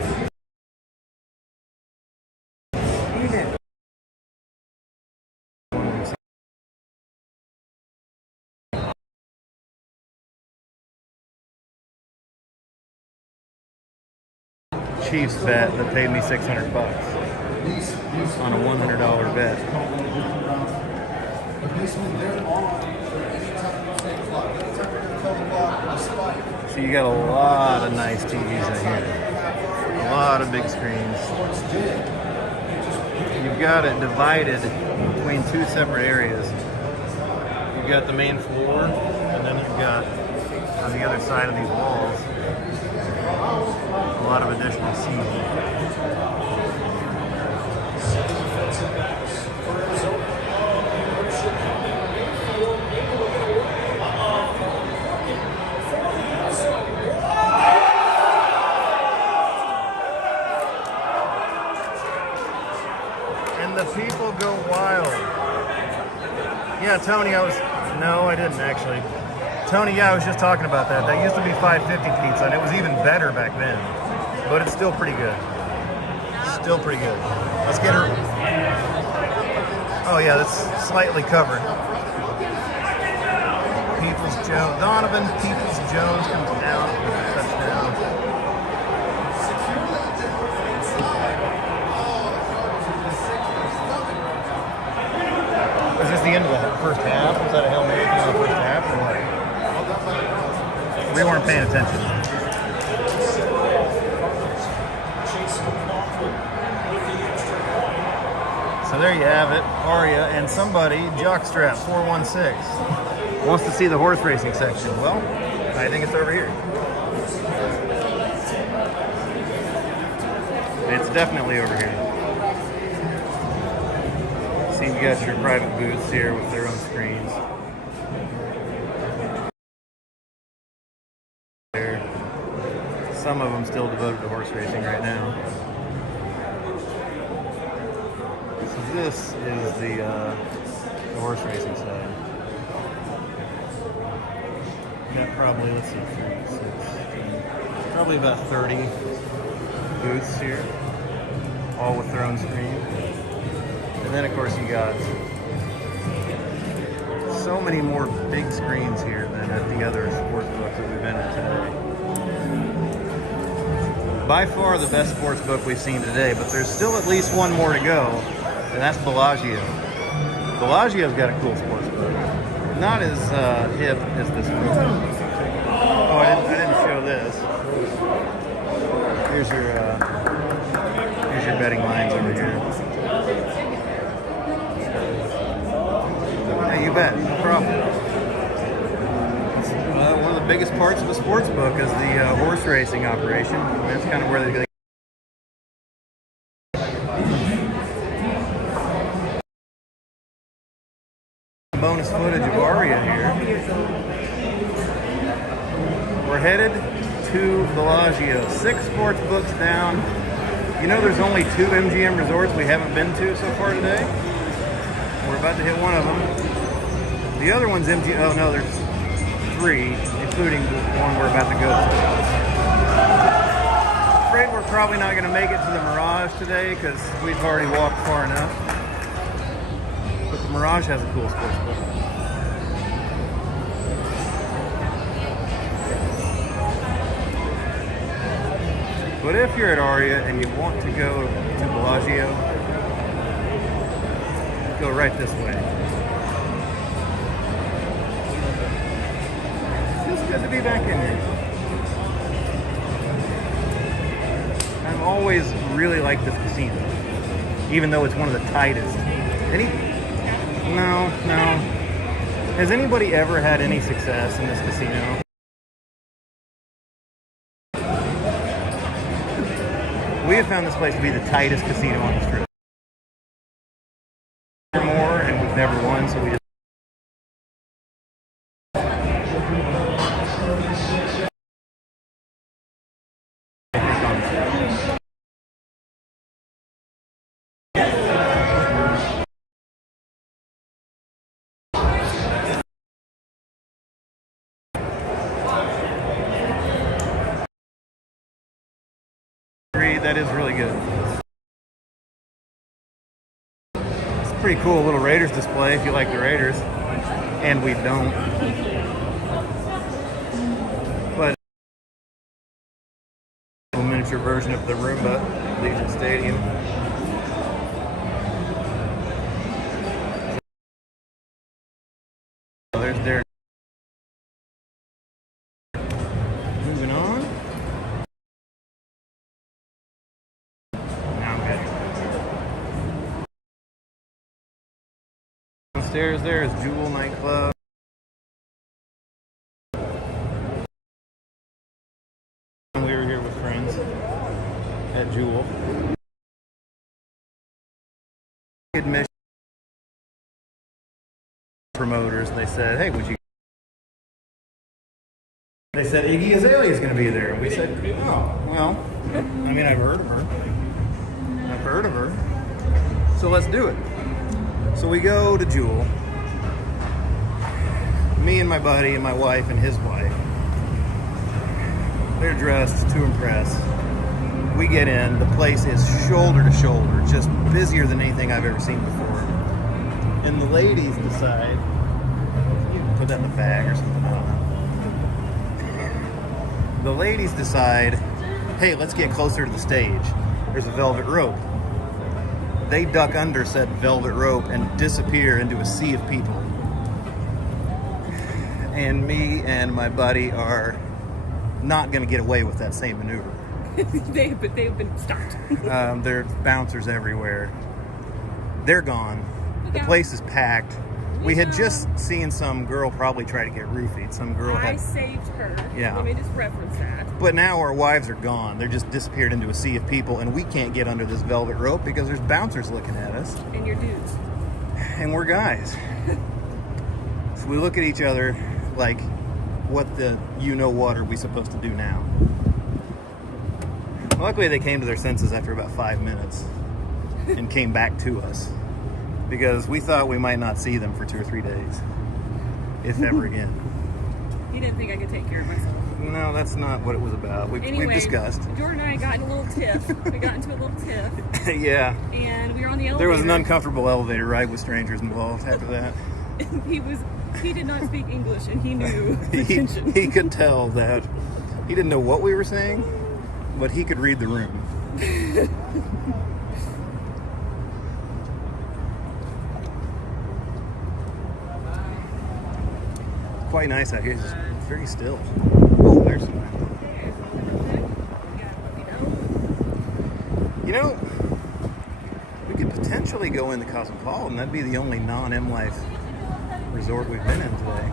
Chiefs bet that paid me $600 on a $100 bet. So you got a lot of nice TVs in here. A lot of big screens. You've got it divided between 2 separate areas. You've got the main floor, and then you've got on the other side of these walls a lot of additional seating. And the people go wild. Yeah, Tony, no, I didn't actually. Tony, yeah, I was just talking about that. That used to be $5.50 pizza, and it was even better back then. But it's still pretty good. Still pretty good. Let's get her. Oh yeah, that's slightly covered. Peoples Jones, Donovan Peoples Jones comes down with a touchdown. Is this the end of the first half? Was that a Hail Mary in the first half or what? We weren't paying attention. So there you have it, Aria, and somebody, Jockstrap 416, wants to see the horse racing section. Well, I think it's over here. It's definitely over here. See, you got your private booths here with their own screens. Some of them still devoted to horse racing right now. This is the horse racing side. Got probably, let's see, 3, 6, 10, probably about 30 booths here, all with their own screen. And then, of course, you got so many more big screens here than at the other sports books that we've been at today. By far the best sports book we've seen today, but there's still at least one more to go, and that's Bellagio. Bellagio's got a cool sports book. Not as hip as this one. Oh, I didn't show this. Here's your betting lines over here. Hey, you bet, no problem. One of the biggest parts of a sports book is the horse racing operation. That's kind of where they bonus footage of Aria here. We're headed to Bellagio. 6 sports books down. You know there's only 2 MGM resorts we haven't been to so far today? We're about to hit one of them. The other one's MGM. Oh no, there's 3, including the one we're about to go to. I'm afraid we're probably not going to make it to the Mirage today because we've already walked far enough. But the Mirage has a cool sports book. But if you're at Aria and you want to go to Bellagio, go right this way. Feels good to be back in here. I've always really liked this casino, even though it's one of the tightest. No. Has anybody ever had any success in this casino? We have found this place to be the tightest casino on the strip. More, and we've never won, so we just. That is really good. It's a pretty cool little Raiders display if you like the Raiders, and we don't. But a miniature version of the Roomba at Legion Stadium. So there's their. Moving on. Downstairs there is Jewel nightclub. We were here with friends at Jewel. Admission promoters, they said, hey, would you? They said Iggy Azalea is going to be there. And we said, oh, well, I mean, I've heard of her. So let's do it. So we go to Jewel. Me and my buddy and my wife and his wife. They're dressed to impress. We get in. The place is shoulder to shoulder, just busier than anything I've ever seen before. And the ladies decide, you can put that in the bag or something, I don't know. The ladies decide, hey, let's get closer to the stage. There's a velvet rope. They duck under said velvet rope and disappear into a sea of people. And me and my buddy are not going to get away with that same maneuver. They've been stopped. There are bouncers everywhere. They're gone. The place is packed. We had just seen some girl probably try to get roofied. Some girl I had. saved her. Yeah. Let me just reference that. But now our wives are gone. They're just disappeared into a sea of people, and we can't get under this velvet rope because there's bouncers looking at us. And your dudes. And we're guys. So we look at each other like, what the you-know-what are we supposed to do now? Luckily, they came to their senses after about 5 minutes and came back to us. because we thought we might not see them for 2 or 3 days, if ever again. He didn't think I could take care of myself. No, that's not what it was about. We've Anyway, discussed. Jordan and I got in a little tiff. We got into a little tiff, Yeah. and we were on the elevator. There was an uncomfortable elevator ride with strangers involved after that. He did not speak English, and he knew the tension. He could tell that he didn't know what we were saying, but he could read the room. Quite nice out here. It's just very still. Oh, there's some. You know, we could potentially go into Cosmopolitan. That'd be the only non-M Life resort we've been in today.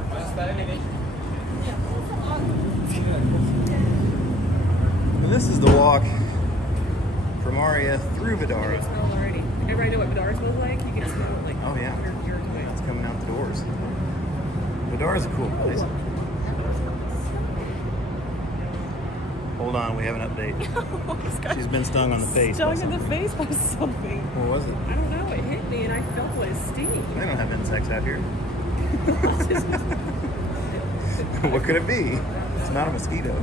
And this is the walk from Aria through Vidara. It smells already. Everybody know what Vidara smells like? You can smell it like Oh yeah, years away. it's coming out the doors. Vidara's a cool place. Hold on, we have an update. She's been stung on the face. by Stung in the something. face by something. What was it? I don't know. It hit me, and I felt what it sting. They don't have insects out here. What could it be? It's not a mosquito.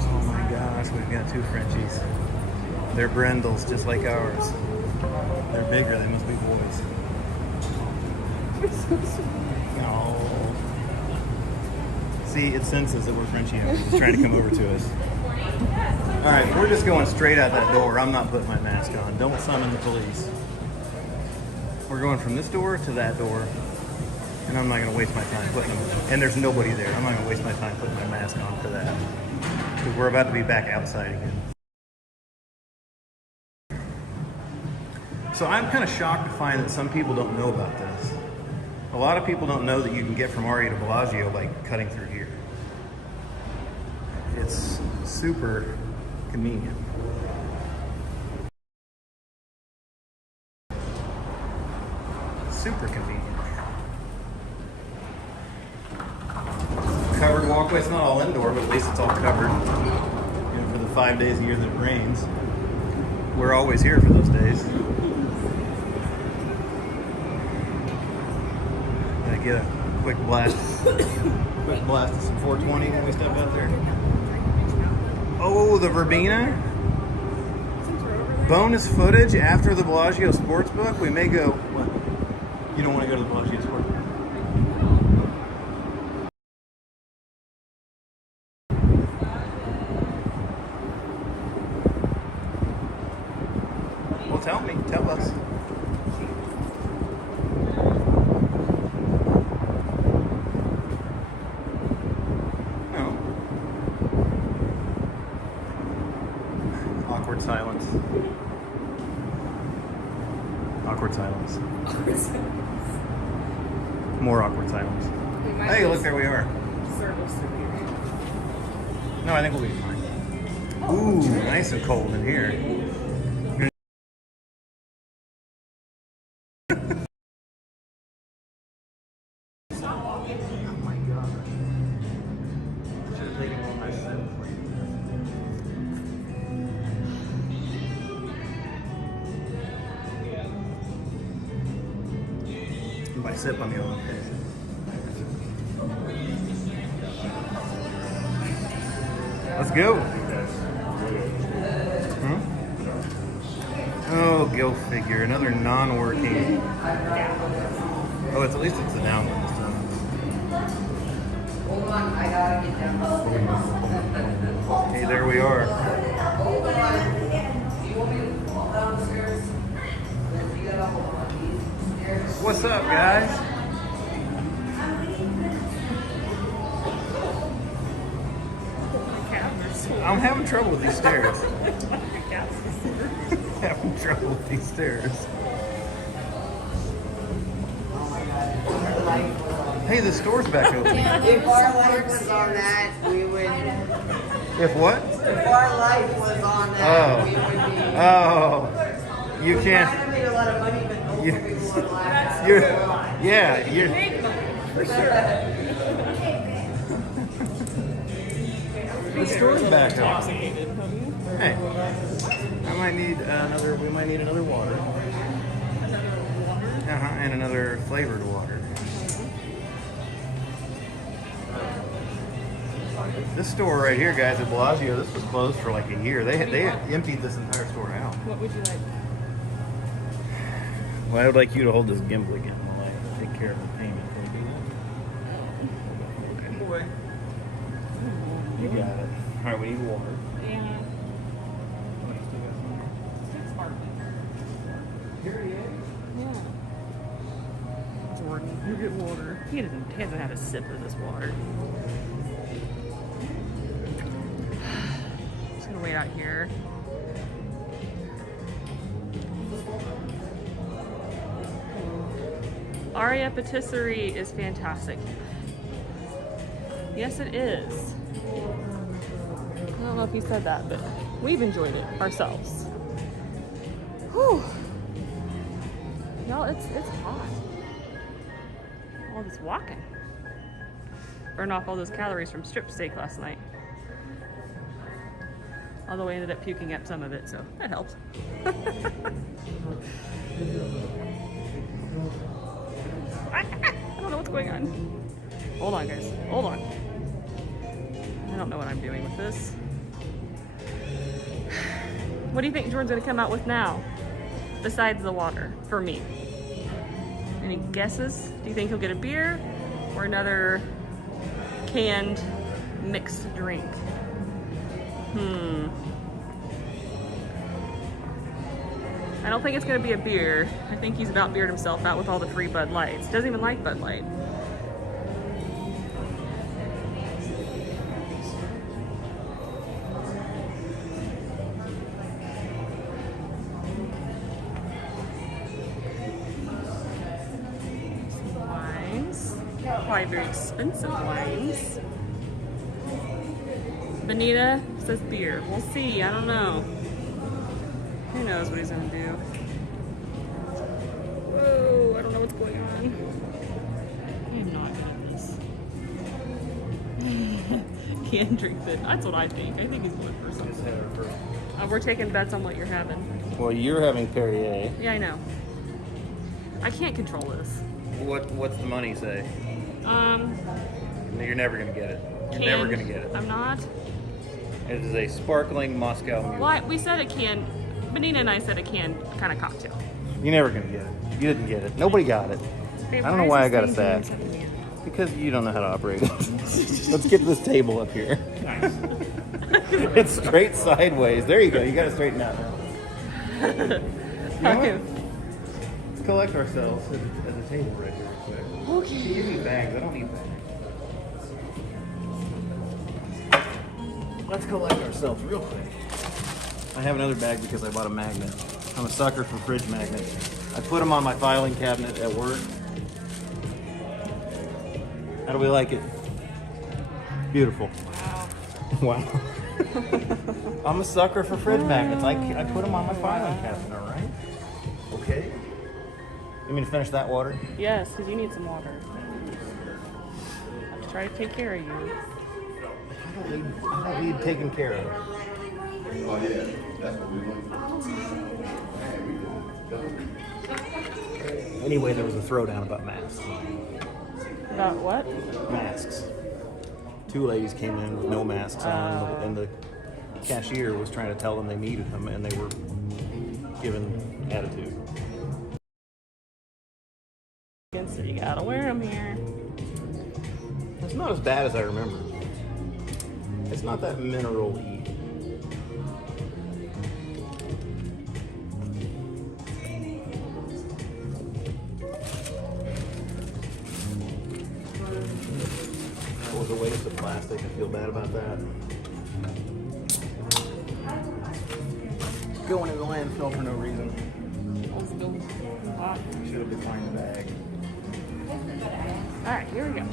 Oh my gosh, we've got 2 Frenchies. They're brindles, just like ours. They're bigger, they must be boys. Oh. See, it senses that we're Frenchie. It's trying to come over to us. All right, we're just going straight out that door. I'm not putting my mask on. Don't summon the police. We're going from this door to that door, and I'm not going to waste my time putting them. And there's nobody there. I'm not going to waste my time putting my mask on for that, because we're about to be back outside again. So I'm kind of shocked to find that some people don't know about this. A lot of people don't know that you can get from Aria to Bellagio by cutting through here. It's super convenient. Super convenient. Covered walkway. It's not all indoor, but at least it's all covered. You know, for the 5 days a year that it rains. We're always here for those days. Gotta get a quick blast of some 420 when we step out there. Oh, the Verbena. Bonus footage after the Bellagio Sportsbook. We may go. What? You don't want to go to the Bellagio Sportsbook? Well, tell me. Tell us. Awkward silence. Awkward silence. More awkward silence. Hey, look, there we are. No, I think we'll be fine. Ooh, nice and cold in here. By sip on the other fish. Let's go. Hmm? Oh, go figure. Another non-working. Oh, at least it's the down one this time. Hold on, I gotta get down. Hey, there we are. Do you want me to fall downstairs? You gotta hold on these stairs. What's up, guys? I'm having trouble with these stairs. Having trouble with these stairs. Hey, the store's back open. If our life was on that, we would. If what? If our life was on that, Oh. we would be. Oh, you We can't. might have made a lot of money, but You- hopefully we would laugh. You're, yeah, you're. Big money, for sure. The store's back open. Intoxicated, honey. Hey, I might need another. We might need another water. Another And another flavored water. This store right here, guys, at Bellagio, this was closed for like a year. They emptied this entire store out. What would you like? Well, I would like you to hold this gimbal again while I take care of the payment. Good boy. You got it. All right, we need water. Yeah. It's sparkling. Yeah. Jordan, you get water. He hasn't had a sip of this water. Just gonna wait out here. Aria patisserie is fantastic. Yes, it is. I don't know if he said that, but we've enjoyed it ourselves. Whew. Y'all, it's hot. All this walking. Burned off all those calories from strip steak last night. Although I ended up puking up some of it, so that helps. I don't know what's going on. Hold on, guys. Hold on. I don't know what I'm doing with this. What do you think Jordan's gonna come out with now? Besides the water, for me. Any guesses? Do you think he'll get a beer or another canned mixed drink? I don't think it's gonna be a beer. I think he's about beered himself out with all the free Bud Lights. Doesn't even like Bud Light. Wines. Probably very expensive wines. Benita says beer. We'll see. I don't know. Who knows what he's gonna do? Whoa, I don't know what's going on. I am not good at this. Can't drink it. That's what I think. I think he's going for something. We're taking bets on what you're having. Well, you're having Perrier. Yeah, I know. I can't control this. What's the money say? No, You're never gonna get it. You're never gonna get it. I'm not. It is a sparkling Moscow Mule. Why? We said a can. Benita and I said a can kind of cocktail. You're never gonna get it. You didn't get it. Nobody got it. I don't know why I got it sad. Because you don't know how to operate it. Let's get this table up here. It's straight sideways. There you go. You got to straighten out now. You know what? Let's collect ourselves at the table right here real quick. Okay. You need bags. I don't need bags. Let's collect ourselves real quick. I have another bag because I bought a magnet. I'm a sucker for fridge magnets. I put them on my filing cabinet at work. How do we like it? Beautiful. Wow. I'm a sucker for fridge magnets. I put them on my filing cabinet, all right? Okay. You mean to finish that water? Yes, because you need some water. I have to try to take care of you. I don't need taken care of. Oh yeah, that's what we want. Anyway, there was a throwdown about masks. About what? Masks. Two ladies came in with no masks on, and the cashier was trying to tell them they needed them, and they were given attitude. So you gotta wear them here. It's not as bad as I remember. It's not that mineral-y. That was a waste of plastic. I feel bad about that. Going in the landfill for no reason. Should have declined the bag. All right, here we go.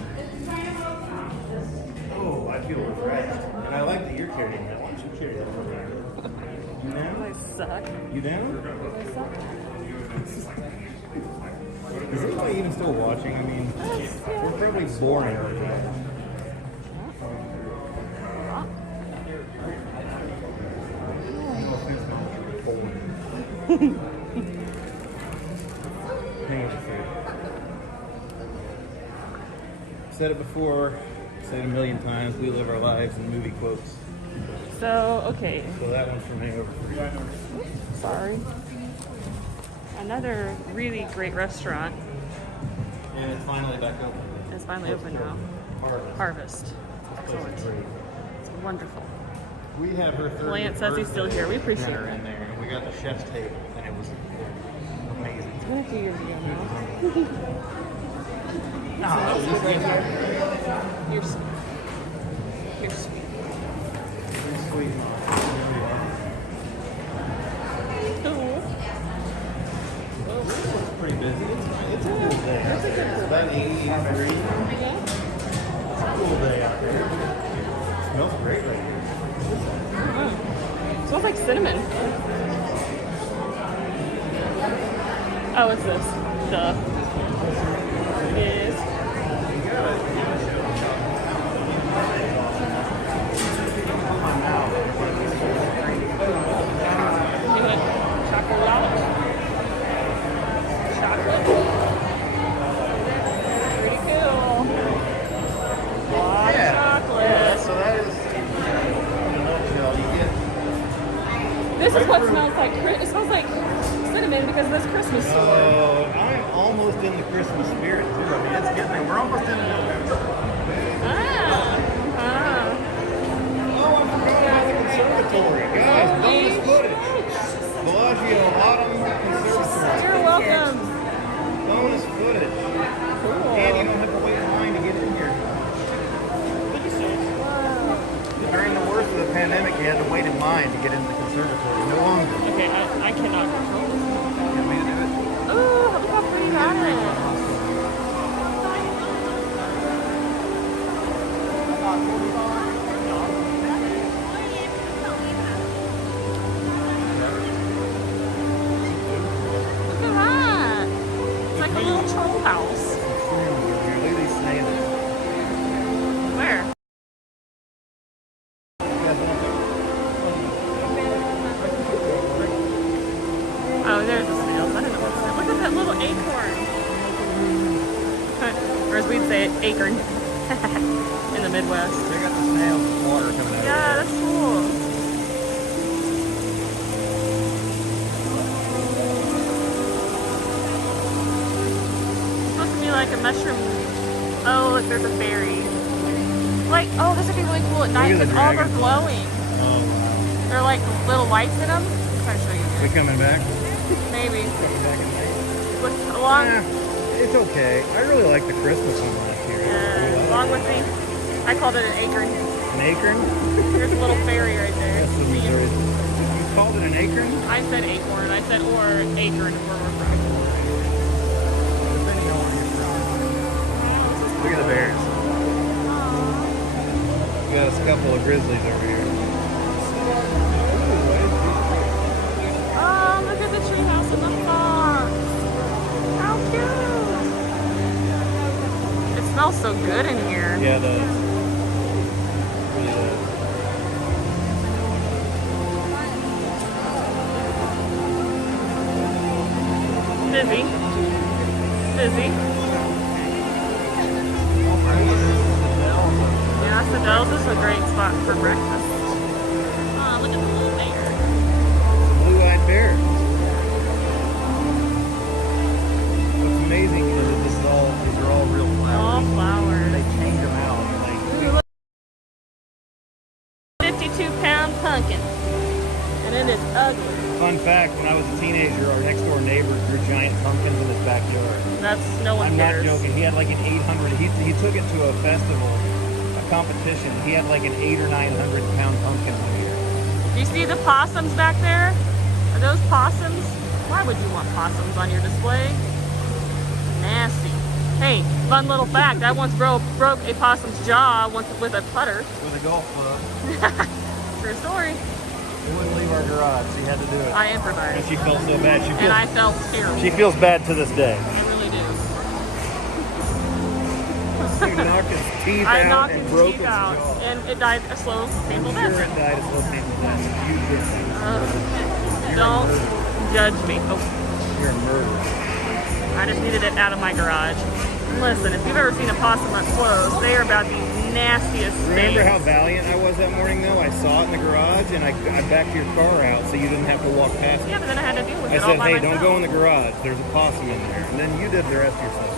Oh, I feel refreshed. And I like that you're carrying that. Why don't you carry that over there? You down? I suck. You down? I suck. Is anybody even still watching? I mean, we're probably boring right now. Hang on. said it before, said it a million times. We live our lives in movie quotes. So, okay. So that one's from me over for you. Sorry. Another really great restaurant And it's finally back open. is finally open now. Harvest. Excellent. It's wonderful. We had her 30th Lance says he's still here. We appreciate dinner it. in there, and we got the chef's table, and it was amazing. It's been a few years ago now. No, You're sweet. You're sweet. sweet. Cool. It's pretty busy. It's a cool day. It's about 80 degrees. Yeah. It's a cool day out there. It smells great right here. Smells like cinnamon. Oh, what's this? Duh. It is. Chocolate. Pretty cool. Lot of chocolate. So that is, in a nutshell, you get. This is what smells like. It smells like cinnamon because of this Christmas store. Oh, I'm almost in the Christmas spirit too. I mean, it's getting there. We're almost in November. Ah. Oh, I forgot about the conservatory. Guys, bonus footage. Bellagio Autumn Conservatory. You're welcome. Bonus footage. Cool. And you don't have to wait in line to get in here. During the worst of the pandemic, you had to wait in line to get into the conservatory. No longer. Okay, I cannot control this. You want me to do it? Ooh, look how pretty that is. Look at that. It's like a little troll house. Here, look at these snails. Where? Oh, there's the snails. I don't know what's that. Look at that little acorn. Or as we'd say, acorn. In the Midwest. They got the snails with water coming out. Yeah, that's cool. It's supposed to be like a mushroom. Oh, look, there's a berry. Like, oh, this would be really cool at night at the because all they're dragon. glowing. Oh, wow. They're like little lights in them. I'm trying to show you. We coming back? Maybe. Coming back in May? With, along, Yeah, it's okay. I really like the Christmas one last year. along with the, I called it an acorn. An acorn? There's a little fairy right there. That's the Missouri. You called it an acorn? I said acorn. I said or acorn where we're from. Depending on where you're from. Look at the bears. We got a couple of grizzlies over here. Oh, look at the treehouse in the fox. How cute. It smells so good in here. Yeah, it does. Really does. Busy. Busy. Yeah, Sedell's is a great spot for breakfast. Oh, look at the little bear. Blue-eyed bear. What's amazing is that these are all real flowers. All flowers. They change them out. Like, Ooh, look. 52-pound pumpkin. And it is ugly. fun fact, when I was a teenager, our next door neighbor grew giant pumpkins in his backyard. That's no one I'm not cares. joking. He had like an 800. He took it to a festival, a competition. He had like an 800 or 900 pound pumpkin one year. Do you see the possums back there? Are those possums? Why would you want possums on your display? Nasty. Hey, fun little fact. I once broke a possum's jaw once with a putter. With a golf club. True story. He wouldn't leave our garage. He had to do it. I And improvised. she felt so bad. And I felt terrible. She feels bad to this day. I really do. He knocked his teeth I out knocked and its broke teeth his out. jaw. And it died a slow, painful Sure, death. it died a slow painful death. You did. Don't judge me. Oh, You're a murderer. I just needed it out of my garage. Listen, if you've ever seen a possum up close, they are about the nastiest Remember things. how valiant I was that morning, though? I saw it in the garage, and I backed your car out so you didn't have to walk past it. Yeah, but then I had to deal with I it all said, by hey, myself. don't go in the garage. There's a possum in there. And then you did the rest yourself.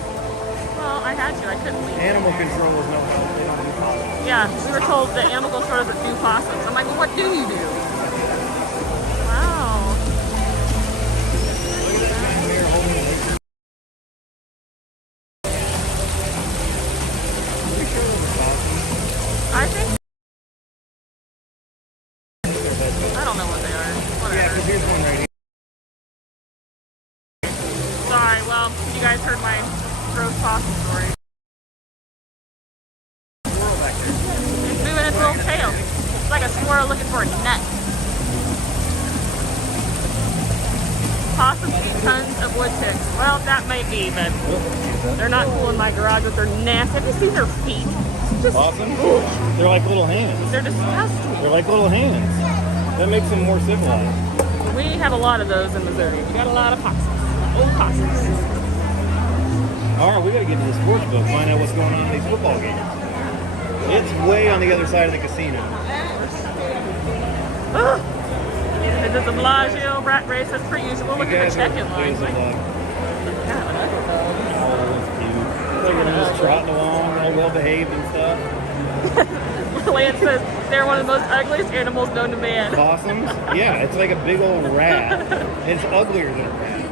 Well, I had to. I couldn't leave. Animal control was no help. They don't do possums. Yeah, we were told that animal control doesn't do possums. I'm like, well, what do you do? Wow. Look at that man there holding it. Pretty sure those are possums. I think. I don't know what they are. Whatever. Yeah, because here's one right here. Sorry, well, you guys heard my gross possum story. Squirrel back there. It's moving its little tail. It's like a squirrel looking for a nut. Possums eat tons of wood ticks. Well, that might be, but they're not cool in my garage with their nasty. Have you seen their feet? Just, Possums? They're like little hands. they're disgusting. They're like little hands. That makes them more civilized. We have a lot of those in Missouri. We got a lot of possums. Old possums. All right, we got to get to the sports book, find out what's going on in these football games. It's way on the other side of the casino. Is it the Bellagio rat race as per usual? Look at the check-in line. There's a lot. Kind of an ugly dog. Oh, that's cute. Like they're just trotting along, all well behaved and stuff. Lance says they're one of the most ugliest animals known to man. Possums? Yeah, it's like a big old rat. It's uglier than a rat.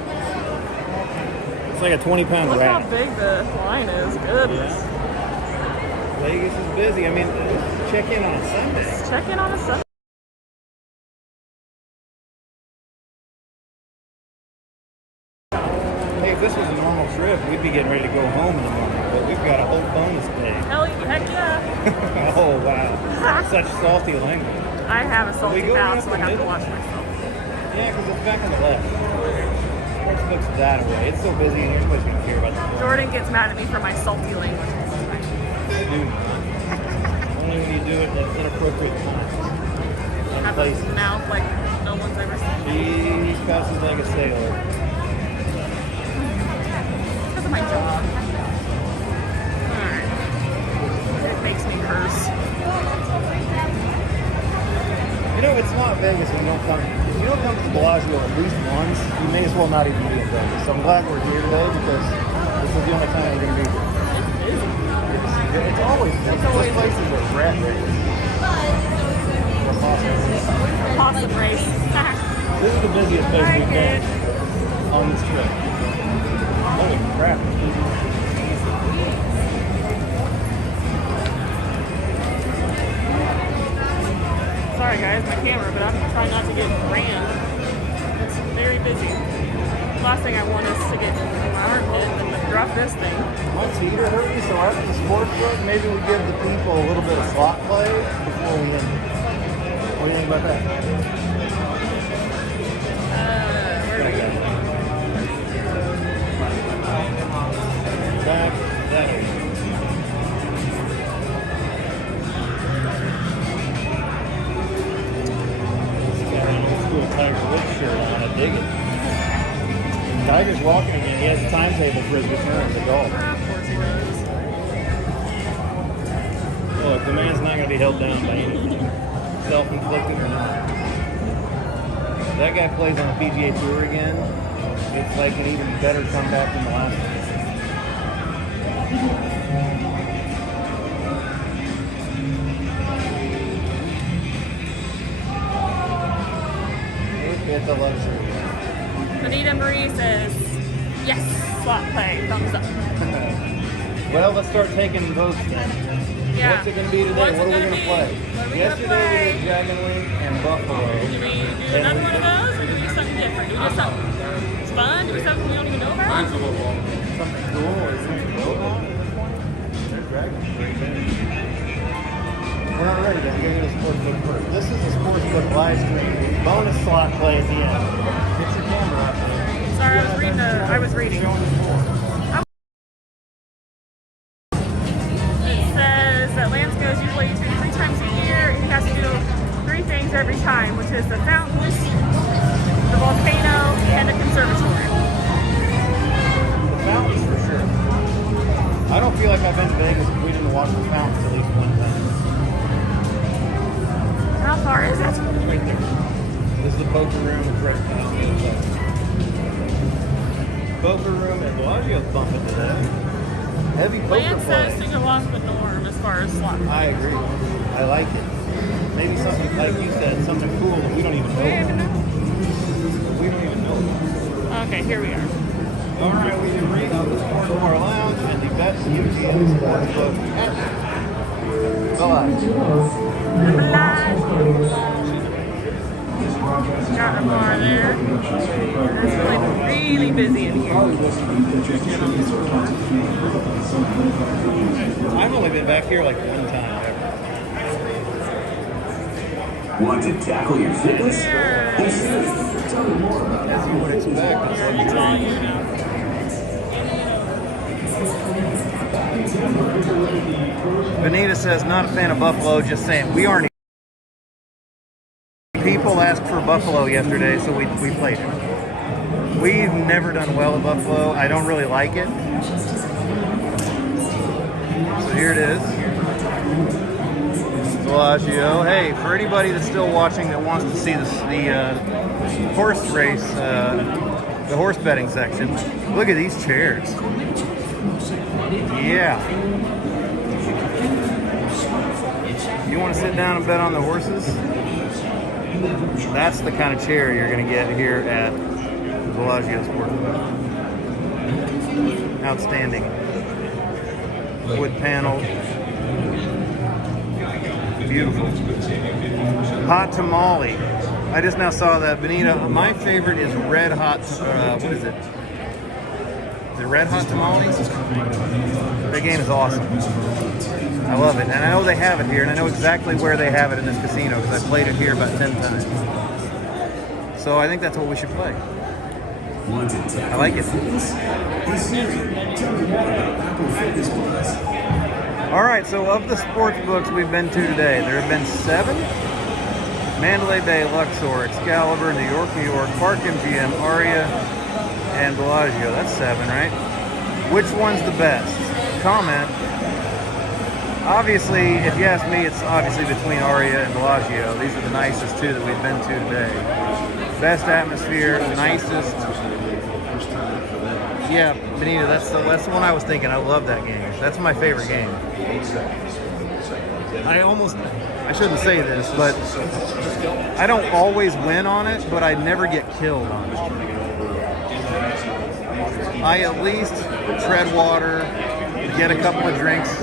It's like a 20-pound Look rat. how big the line is. Goodness. Yeah. Vegas is busy. I mean, check in on a Sunday. Check in on a Sunday. Hey, if this was a normal trip, we'd be getting ready to go home in the morning, but we've got a whole bonus day. Hell, heck yeah. Oh, wow. Such salty language. I have a salty We go mouth, up so the I have to middle? watch myself. Yeah, because it's back on the left. Sportsbook's that away. It's so busy in here, nobody's going to care about the Jordan gets mad at me for my salty language. Dude. Only when you do it at inappropriate times. I And have a places. mouth like no one's ever seen. He passes like a sailor. Because of my job. Alright. It makes me curse. You know, it's not Vegas when you don't come. If you don't come to the Bellagio at least once, you may as well not even be in Vegas. So I'm glad we're here today because this is the only time we're going to be here. It's always busy. This place is a rat race. Or a possum race. Possum race. This is the busiest place we've been on this trip. Holy crap. Sorry guys, my camera, but I'm trying not to get rammed. It's very busy. Last thing I want is to get my arm hit and drop this thing. My feet are hurting, so after the sports book, maybe we give the people a little bit of slot play before we end. What do you think about that? Where do we go? Back that way. Let's do a Tiger Woods shirt on. I dig it. Tiger's walking again. He has a timetable for his return to golf. Of course he does. Look, the man's not going to be held down by anything. Self-inflicted or not. That guy plays on the PGA Tour again. It's like an even better comeback than the last one. It's a luxury. Anita Marie says, yes, slot play, thumbs up. Well, let's start taking votes then. Yeah. What's it going to be today? What's What it are we gonna going to be? play? What are we Yesterday gonna play? we did Dragon Link and Buffalo. Do we do another one of those, or do we do something different? Do we do something fun? Do we do something we don't even know about? Something cool or something cool on? There's Dragon. We're not ready yet. We're going to go to Sportsbook first. This is the Sportsbook live stream. Bonus slot play at the end. Get your camera up there. Sorry, I was reading. It says that Lance goes usually 2 to 3 times a year. He has to do 3 things every time, which is the fountains, the volcano, and the conservatory. The fountains for sure. I don't feel like I've been to Vegas if we didn't watch the fountains at least one time. How far is it? This is the poker room. It's right on the other side. Poker room at Bellagio's bumping today. Heavy poker Lance says play. to go off the norm as far as slot. I agree. I like it. Maybe something, like you said, something cool that we don't even know about. We don't even know about. Okay, here we are. All right, we can read out the Sportsbook Lounge and the best UGM Sportsbook at Bellagio. Got a bar there. It's really busy in here. I've only been back here like one time ever. Want to tackle your fitness? As you would expect, it's luxury. Benita says, not a fan of Buffalo, just saying. We aren't. People asked for Buffalo yesterday, so we played it. We've never done well at Buffalo. I don't really like it. So here it is. Bellagio. Hey, for anybody that's still watching that wants to see the horse race, the horse betting section, look at these chairs. Yeah. You want to sit down and bet on the horses? That's the kind of chair you're going to get here at Bellagio Sportsbook. Outstanding. Wood panel. Beautiful. Hot tamale. I just now saw that. Benita, my favorite is red hot, what is it? Is it red hot tamales? That game is awesome. I love it. And I know they have it here, and I know exactly where they have it in this casino because I played it here about 10 times. So I think that's what we should play. I like it. All right, so of the sports books we've been to today, there have been 7. Mandalay Bay, Luxor, Excalibur, New York, Park MGM, Aria, and Bellagio. That's 7, right? Which one's the best? Comment. Obviously, if you ask me, it's obviously between Aria and Bellagio. These are the nicest 2 that we've been to today. Best atmosphere, nicest. Yeah, Benita, that's the one I was thinking. I love that game. That's my favorite game. I shouldn't say this, but I don't always win on it, but I never get killed on it. I at least tread water, get a couple of drinks,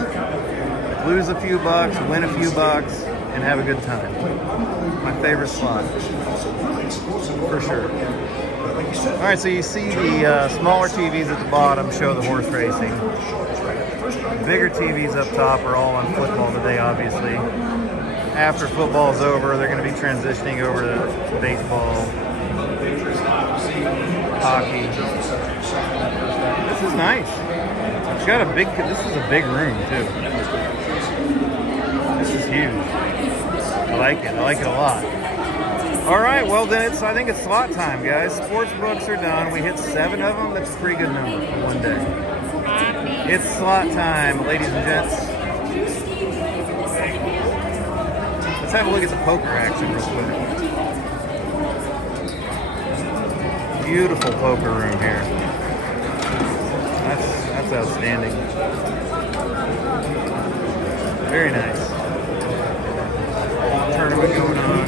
lose a few bucks, win a few bucks, and have a good time. My favorite slot, for sure. All right, so you see the smaller TVs at the bottom show the horse racing. Bigger TVs up top are all on football today, obviously. After football's over, they're going to be transitioning over to baseball, hockey. This is nice. It's got this is a big room, too. This is huge. I like it. I like it a lot. All right, well then I think it's slot time, guys. Sports books are done. We hit 7 of them. That's a pretty good number for one day. It's slot time, ladies and gents. Let's have a look at the poker action real quick. Beautiful poker room here. That's outstanding. Very nice. Tournament going on.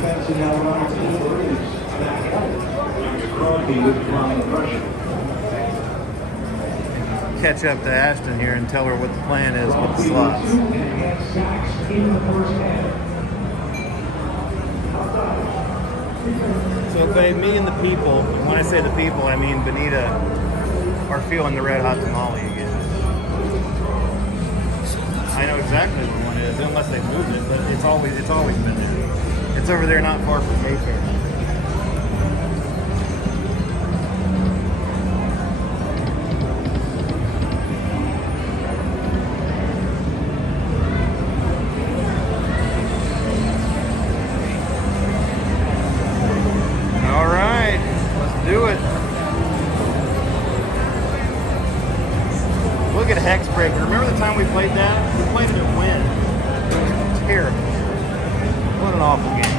Catch up to Ashton here and tell her what the plan is with the slots. So, babe, me and the people, when I say the people, I mean Benita, are feeling the red hot tamale again. I know exactly what one is, unless they moved it, but it's always been there. It's over there not far from Mayfair. All right, let's do it. Look at Hexbreaker. Remember the time played that? We played it at Wynn. Terrible. What an awful game.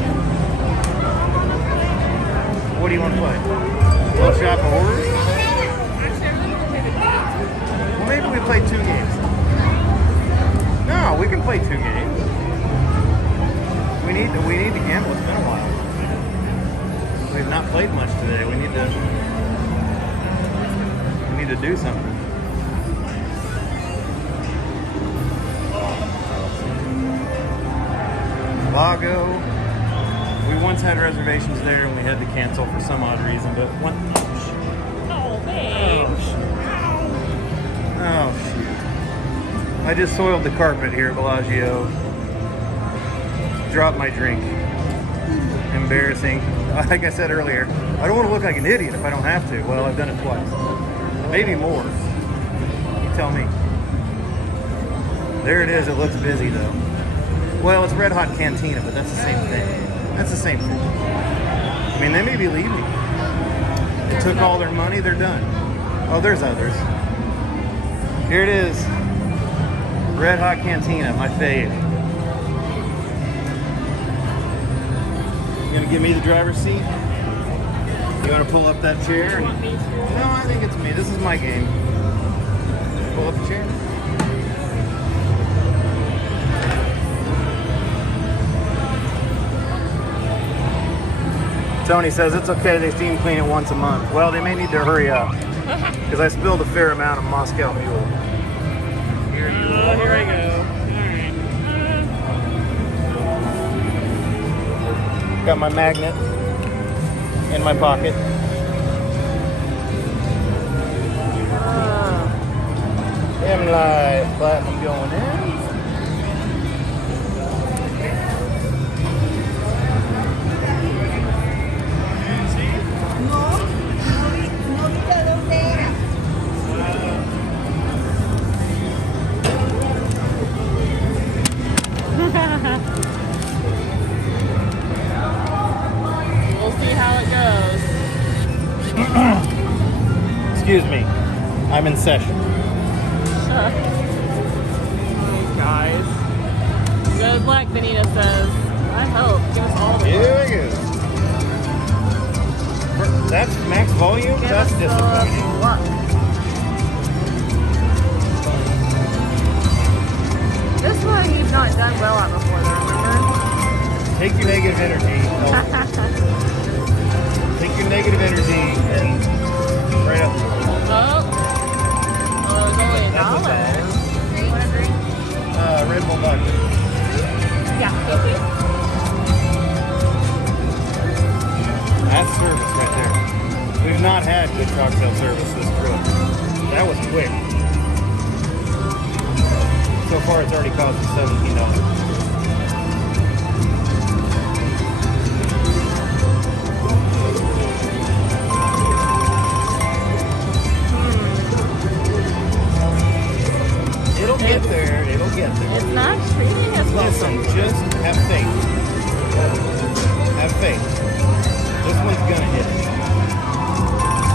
What do you want to play? Little Shop of Horrors? Well, maybe we play 2 games. No, we can play 2 games. We need to gamble. It's been a while. We've not played much today. We need to do something. Bellagio. We once had reservations there and we had to cancel for some odd reason, but one. Oh, thanks. Oh shoot! I just soiled the carpet here at Bellagio. Dropped my drink. Embarrassing. Like I said earlier, I don't want to look like an idiot if I don't have to. Well, I've done it twice. Maybe more. You tell me. There it is. It looks busy though. Well, it's Red Hot Cantina, but that's the same thing. That's the same thing. I mean, they may be leaving. They took all their money. They're done. Oh, there's others. Here it is. Red Hot Cantina, my fave. You gonna give me the driver's seat? You wanna pull up that chair? You want me to? No, I think it's me. This is my game. Pull up the chair. Tony says it's okay, they steam clean it once a month. Well, they may need to hurry up. Because I spilled a fair amount of Moscow Mule. Here you Oh, here I go. Got my magnet in my pocket. M-Light Platinum going in. We'll see how it goes. Excuse me, I'm in session. These guys. Good luck, Benita says. I hope. Give us all the Here we go. That's max volume? Give That's us disappointing. the luck. This one you've not done well at before, though, remember? Take your negative energy. Take your negative energy and right up. Oh, it's only $1. That's okay. You want a drink? Red Bull vodka. Yeah, thank you. That's service right there. We've not had good cocktail service this trip. That was quick. So far, it's already cost us $17. It'll get there. It'll get there. It's not treating us well. Listen, just have faith. Have faith. This one's gonna hit it.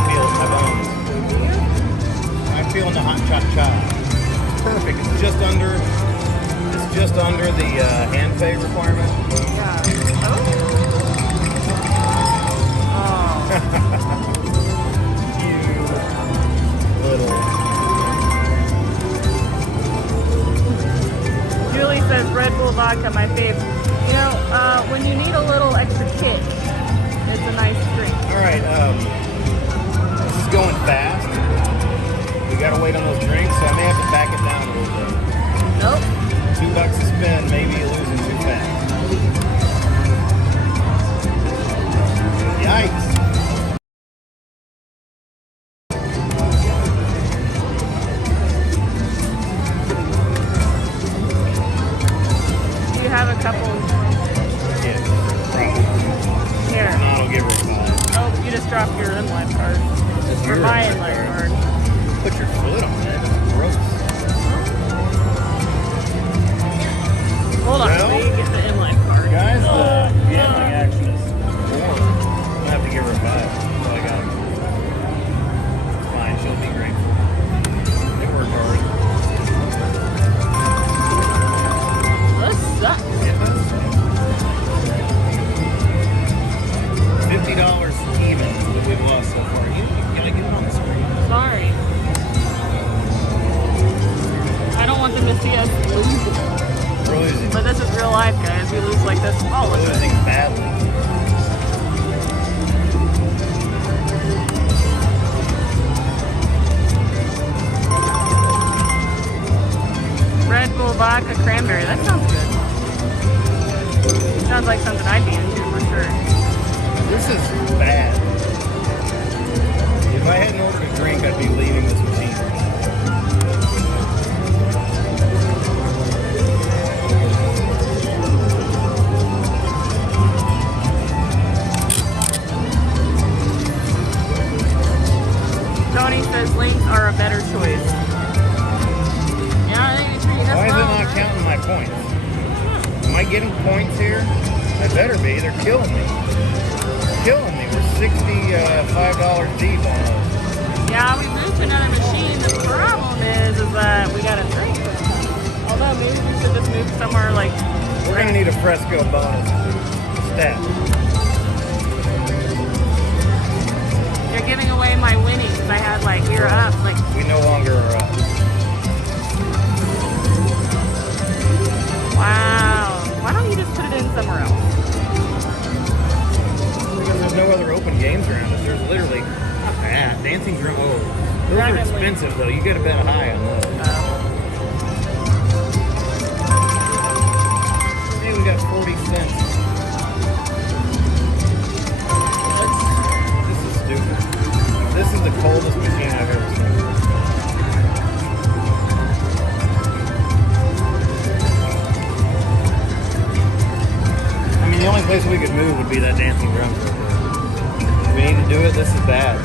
Feel it in my bones. I'm feeling the hot cha-cha. Perfect. It's just under the hand pay requirement. Yeah. Oh. You little. Julie says Red Bull vodka, my fave. You know, when you need a little extra kick, it's a nice drink. All right. This is going fast. We gotta wait on those drinks, so I may have to back it down a little bit. Nope. $2 to spend, maybe you're losing too fast. Yikes. Do you have a couple? Yeah, probably. Here. No, I'll give her a call. Oh, you just dropped your in-life card. Or my in-life card. Put your foot on it. It's gross. Hold on, Well, let me get the in-life card. Guys, the gambling action is warm. I'm gonna have to give her a 5. That's all I got. It's fine, she'll be grateful. They worked hard. sounds like something I'd be into for sure. This is bad. If I hadn't ordered a drink, I'd be leaving this machine. Tony says links are a better choice. Yeah, I think it's pretty. Why is it not counting my points? Am I getting points here? I better be. They're killing me. Killing me. We're $65 deep on those. Yeah, we moved to another machine. The problem is that we got a drink. Although maybe we should just move somewhere like. We're gonna need a fresco bonus stat. You're giving away my winnings. I had like you're up. Like We no longer are up. wow. Why don't you just put it in somewhere else? Because there's no other open games around us. There's literally not that. Dancing Drum. Oh, those are Randomly. expensive though. You gotta bet high on those. Hey, we got 40 cents. This is stupid. This is the coldest machine I've ever seen. I mean, the only place we could move would be that dancing drum circle. We need to do it. This is bad.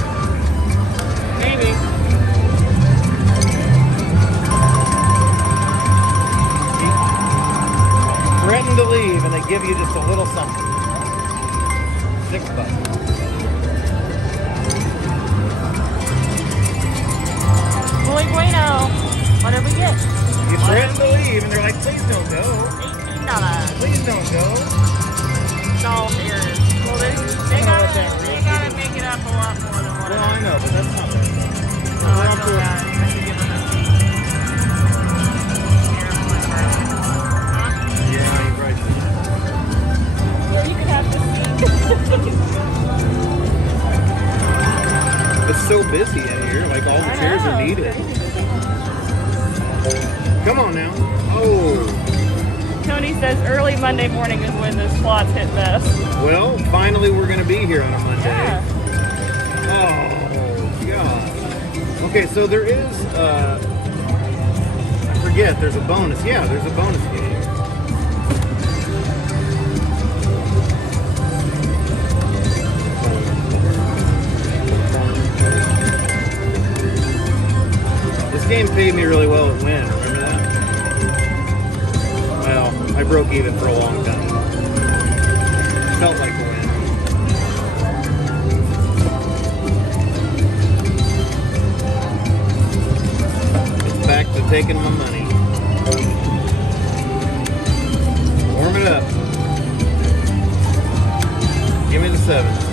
Maybe. Threaten to leave, and they give you just a little something. $6. Muy bueno. What did we get? You threaten to leave, and they're like, please don't go. $18. Please don't go. It's all theirs. Well, they gotta make it up a lot more than what Well, it I is. know, but that's not bad. Oh, I feel bad. I should give them a Huh? Yeah, you're right. Well, you could have the seat. It's so busy in here. Like, all the chairs are needed. Come on now. Oh. Tony says early Monday morning is when the slots hit best. Well, finally we're going to be here on a Monday. Yeah. Oh, God. Okay, so there is, I forget, there's a bonus. Yeah, there's a bonus game. This game paid me really well at Win. Remember that? Well, I broke even for a long time. Felt like a win. It's back to taking my money. Warm it up. Give me the 7.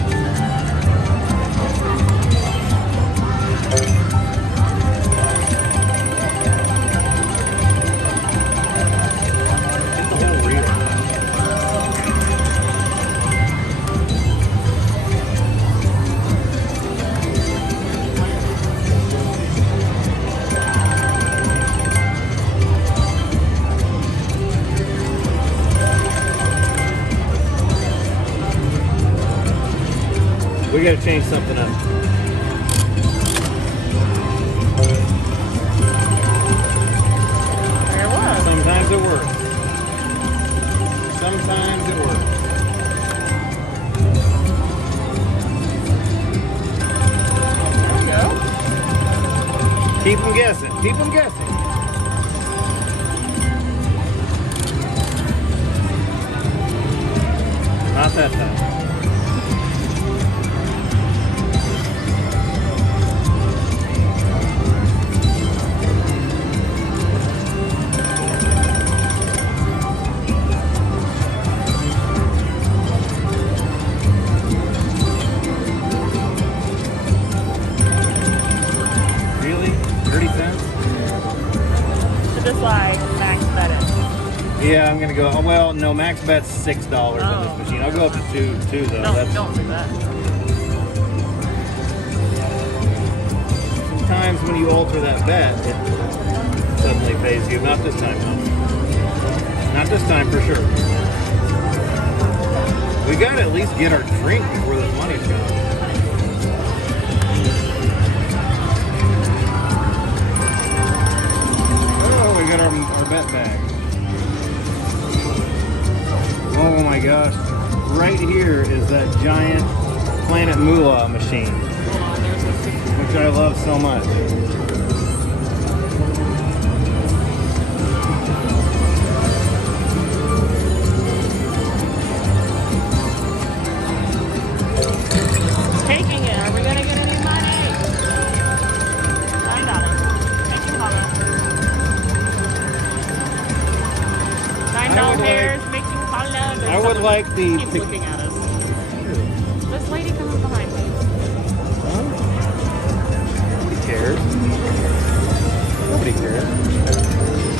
We gotta change something up. There it was. Sometimes it works. Sometimes it works. There we go. Keep them guessing. Keep them guessing. Not that time. Yeah, I'm gonna go. Oh, well, no, max bet's $6 on this machine. I'll go up to two though. Don't do that. Sometimes when you alter that bet, it suddenly pays you. Not this time, though. Not this time for sure. We gotta at least get our drink before this money's gone. Oh, we got our bet bag. Oh my gosh. Right here is that giant Planet Moolah machine, which I love so much. Taking it. Are we gonna get any money? $9. Thank you, Paula. $9 pairs. Thank you, Paula. I would like the. Keep looking at us. This lady comes behind me. Nobody cares. Nobody cares.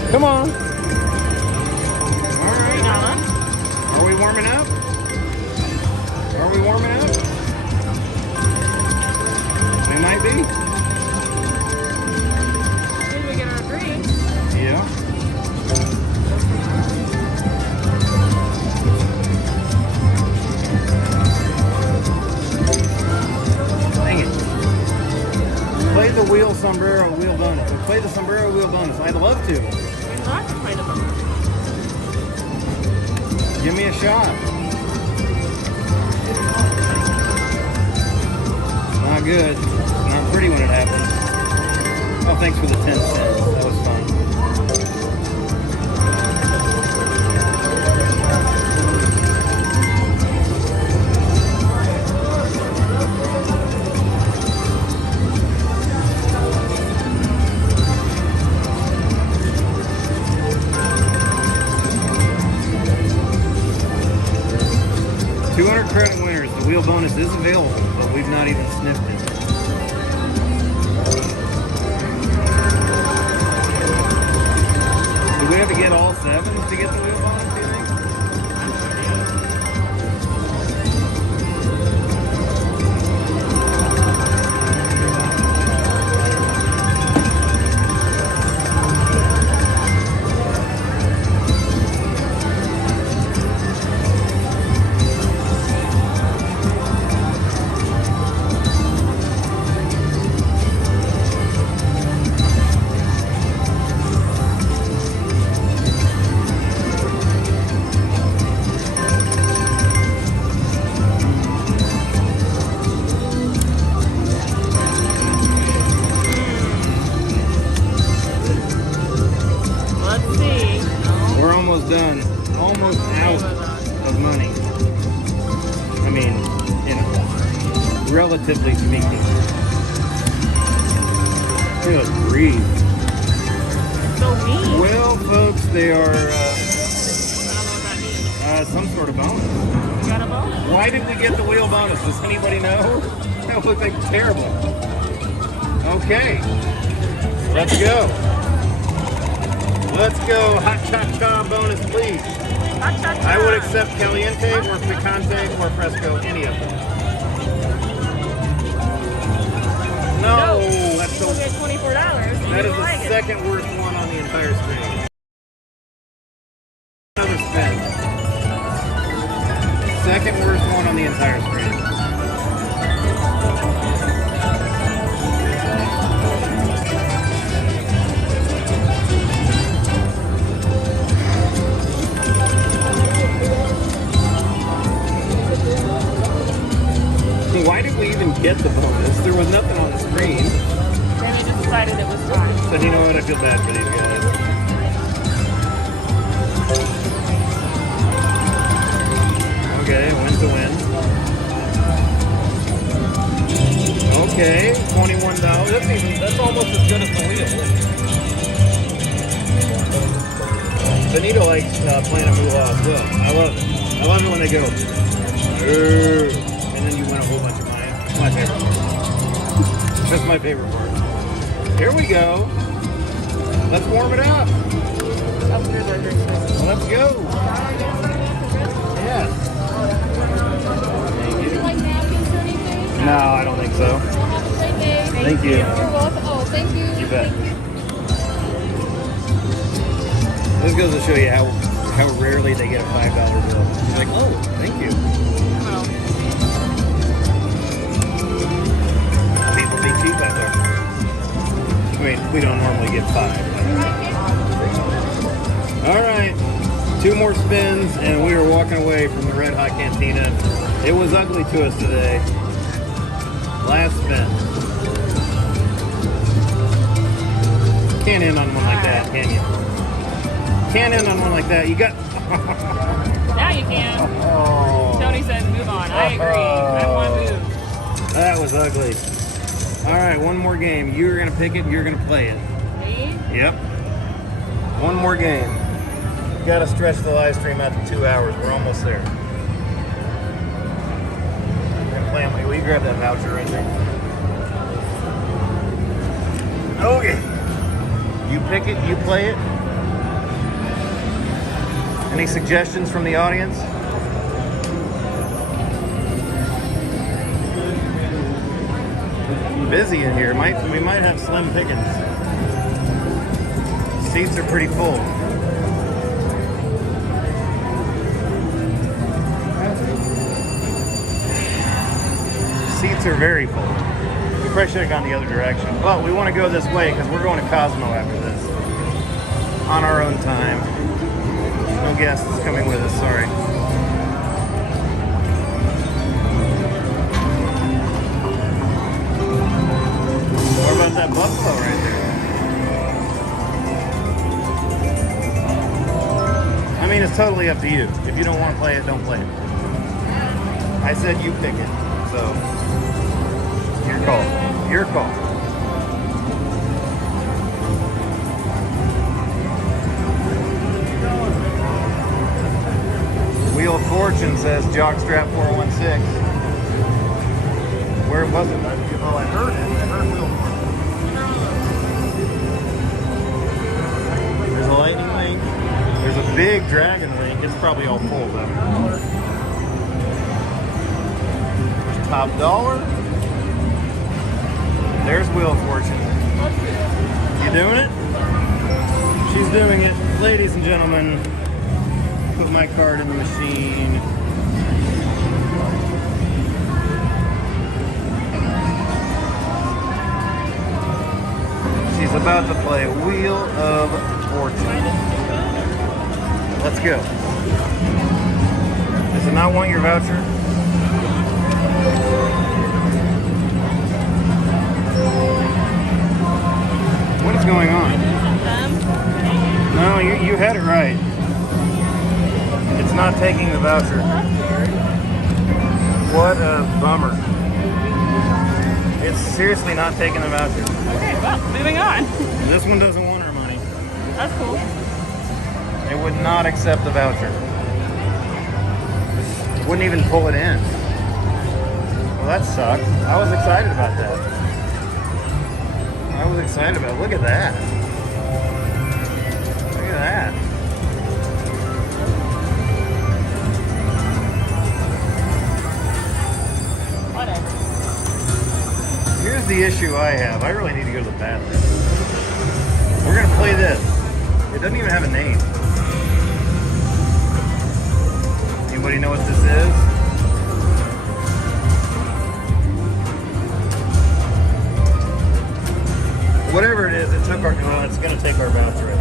Come on. All right. Are we warming up? Are we warming up? We might be. As soon as we get our drinks. Yeah. Dang it. Play the wheel sombrero wheel bonus. Let's play the sombrero wheel bonus. I'd love to. We'd like to play the bonus. Give me a shot. Not good. Not pretty when it happens. Oh, thanks for the 10 cents. That was fun. $200 credit winners. The wheel bonus is available, but we've not even sniffed it. Do we have to get all 7s to get the wheel bonus, do you think? Done. Almost out of money. I mean, you know, relatively speaking. Good grief. So mean. Well, folks, they are I don't know what that means. some sort of bonus. You got a bonus? Why did we get the wheel bonus? Does anybody know? That looked like terrible. Okay. Let's go. Let's go. Hot cha-cha bonus, please. Hot cha-cha. I would accept caliente or picante or fresco, any of them. No, that's We'll the, get $24. that is the second worst one on the entire screen. Another spin. Second worst one on the entire screen. Why did we even get the bonus? There was nothing on the screen. Then you just decided it was time. So you know what? I feel bad for these guys. Okay, win to win. Okay, $21. That's almost as good as the wheel. Benito likes Planet Moolah as well. I love it. I love it when they go. "Urgh." And then you win a whole bunch of money. That's my favorite part. That's my favorite part. Here we go. Let's warm it up. Let's go. Yes. Thank you. No, I don't think so. Thank you. You're welcome. Oh, thank you. You bet. This goes to show you how rarely they get a $5 bill. You're like, oh, thank you. get 5. All right, 2 more spins, and we are walking away from the Red Hot Cantina. It was ugly to us today. Last spin. Can't end on one like that, can you? Can't end on one like that. You got. Now you can. Oh. Tony said move on. I agree. I want to move. That was ugly. All right, one more game. You're gonna pick it. You're gonna play it. Me? Yep. One more game. We gotta stretch the live stream out to 2 hours. We're almost there. Will you grab that voucher right there? Okay. You pick it, you play it. Any suggestions from the audience? Busy in here. We might have slim pickings. Seats are pretty full. Seats are very full. We probably should have gone the other direction. But we want to go this way because we're going to Cosmo after this. On our own time. No guests coming with us, sorry. What about that buffalo right there? I mean, it's totally up to you. If you don't want to play it, don't play it. I said you pick it, so your call. Your call. Wheel of Fortune says Jockstrap 416. Where was it? Oh, I heard it. I heard Wheel of Fortune. There's a lightning link. There's a big dragon link. It's probably all full though. Top dollar. There's Wheel of Fortune. You doing it? She's doing it. Ladies and gentlemen, put my card in the machine. She's about to play Wheel of Fortune. Let's go. Does it not want your voucher? What is going on? No, you had it right. It's not taking the voucher. What a bummer. It's seriously not taking the voucher. Okay, well, moving on. This one doesn't want our money. That's cool. It would not accept the voucher. Wouldn't even pull it in. Well, that sucked. I was excited about that. I was excited about it. Look at that. Look at that. Whatever. Here's the issue I have. I really need to go to the bathroom. We're going to play this. It doesn't even have a name. Anybody know what this is? Whatever it is, it took our, well, it's going to take our voucher in.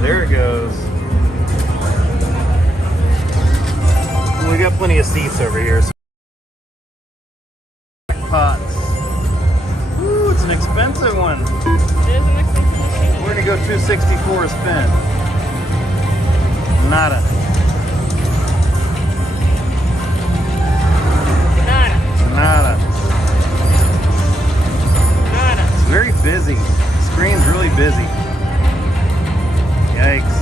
There it goes. We got plenty of seats over here. So pots. Ooh, it's an expensive one. It is an expensive machine. We're gonna go 264 a spin. Nada. Nada. Nada. Nada. It's very busy. The screen's really busy. Yikes.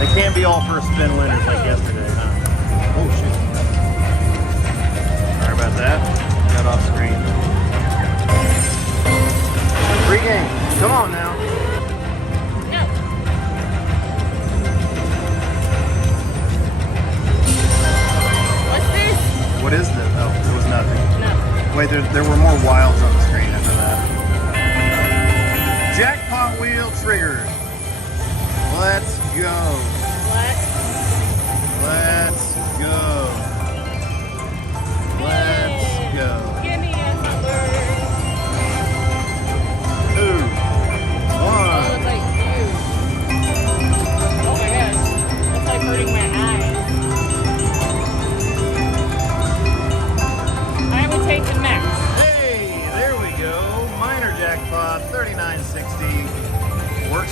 They can't be all first spin winners like yesterday, huh? Oh, shoot. Sorry about that. Got off screen. Free game. Come on now. No. What's this? What is this? Oh, it was nothing. No. Wait, there were more wilds on the screen after that. Jackpot wheel triggered. Let's go. What? Let's go.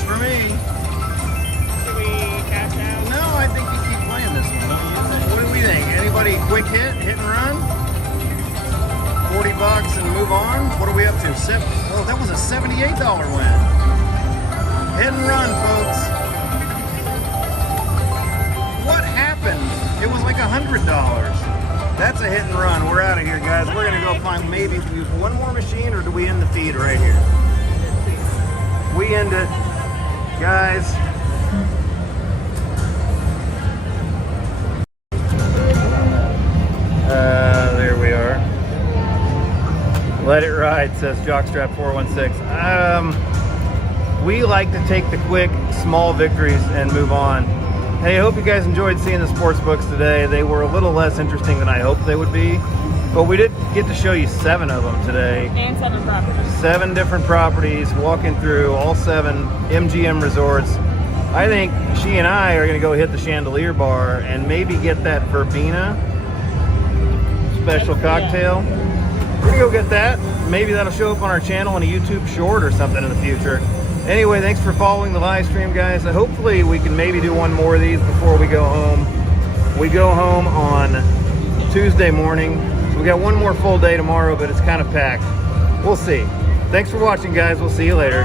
for me. Should we cash out? No, I think you keep playing this one. What do we think? Anybody quick hit and run? 40 bucks and move on? What are we up to? Oh, that was a $78 win. Hit and run, folks. What happened? It was like $100. That's a hit and run. We're out of here, guys. We're gonna go find maybe use one more machine, or do we end the feed right here? We end it, guys. There we are. Let it ride, says Jockstrap416. We like to take the quick, small victories and move on. Hey, I hope you guys enjoyed seeing the sports books today. They were a little less interesting than I hoped they would be, but we did get to show you 7 of them today. And 7 properties. 7 different properties, walking through all 7 MGM resorts. I think she and I are gonna go hit the Chandelier Bar and maybe get that verbena special cocktail. We're gonna go get that. Maybe that'll show up on our channel in a YouTube short or something in the future. Anyway, thanks for following the live stream, guys. Hopefully we can maybe do one more of these before we go home. We go home on Tuesday morning. So we got one more full day tomorrow, but it's kind of packed. We'll see. Thanks for watching, guys. We'll see you later.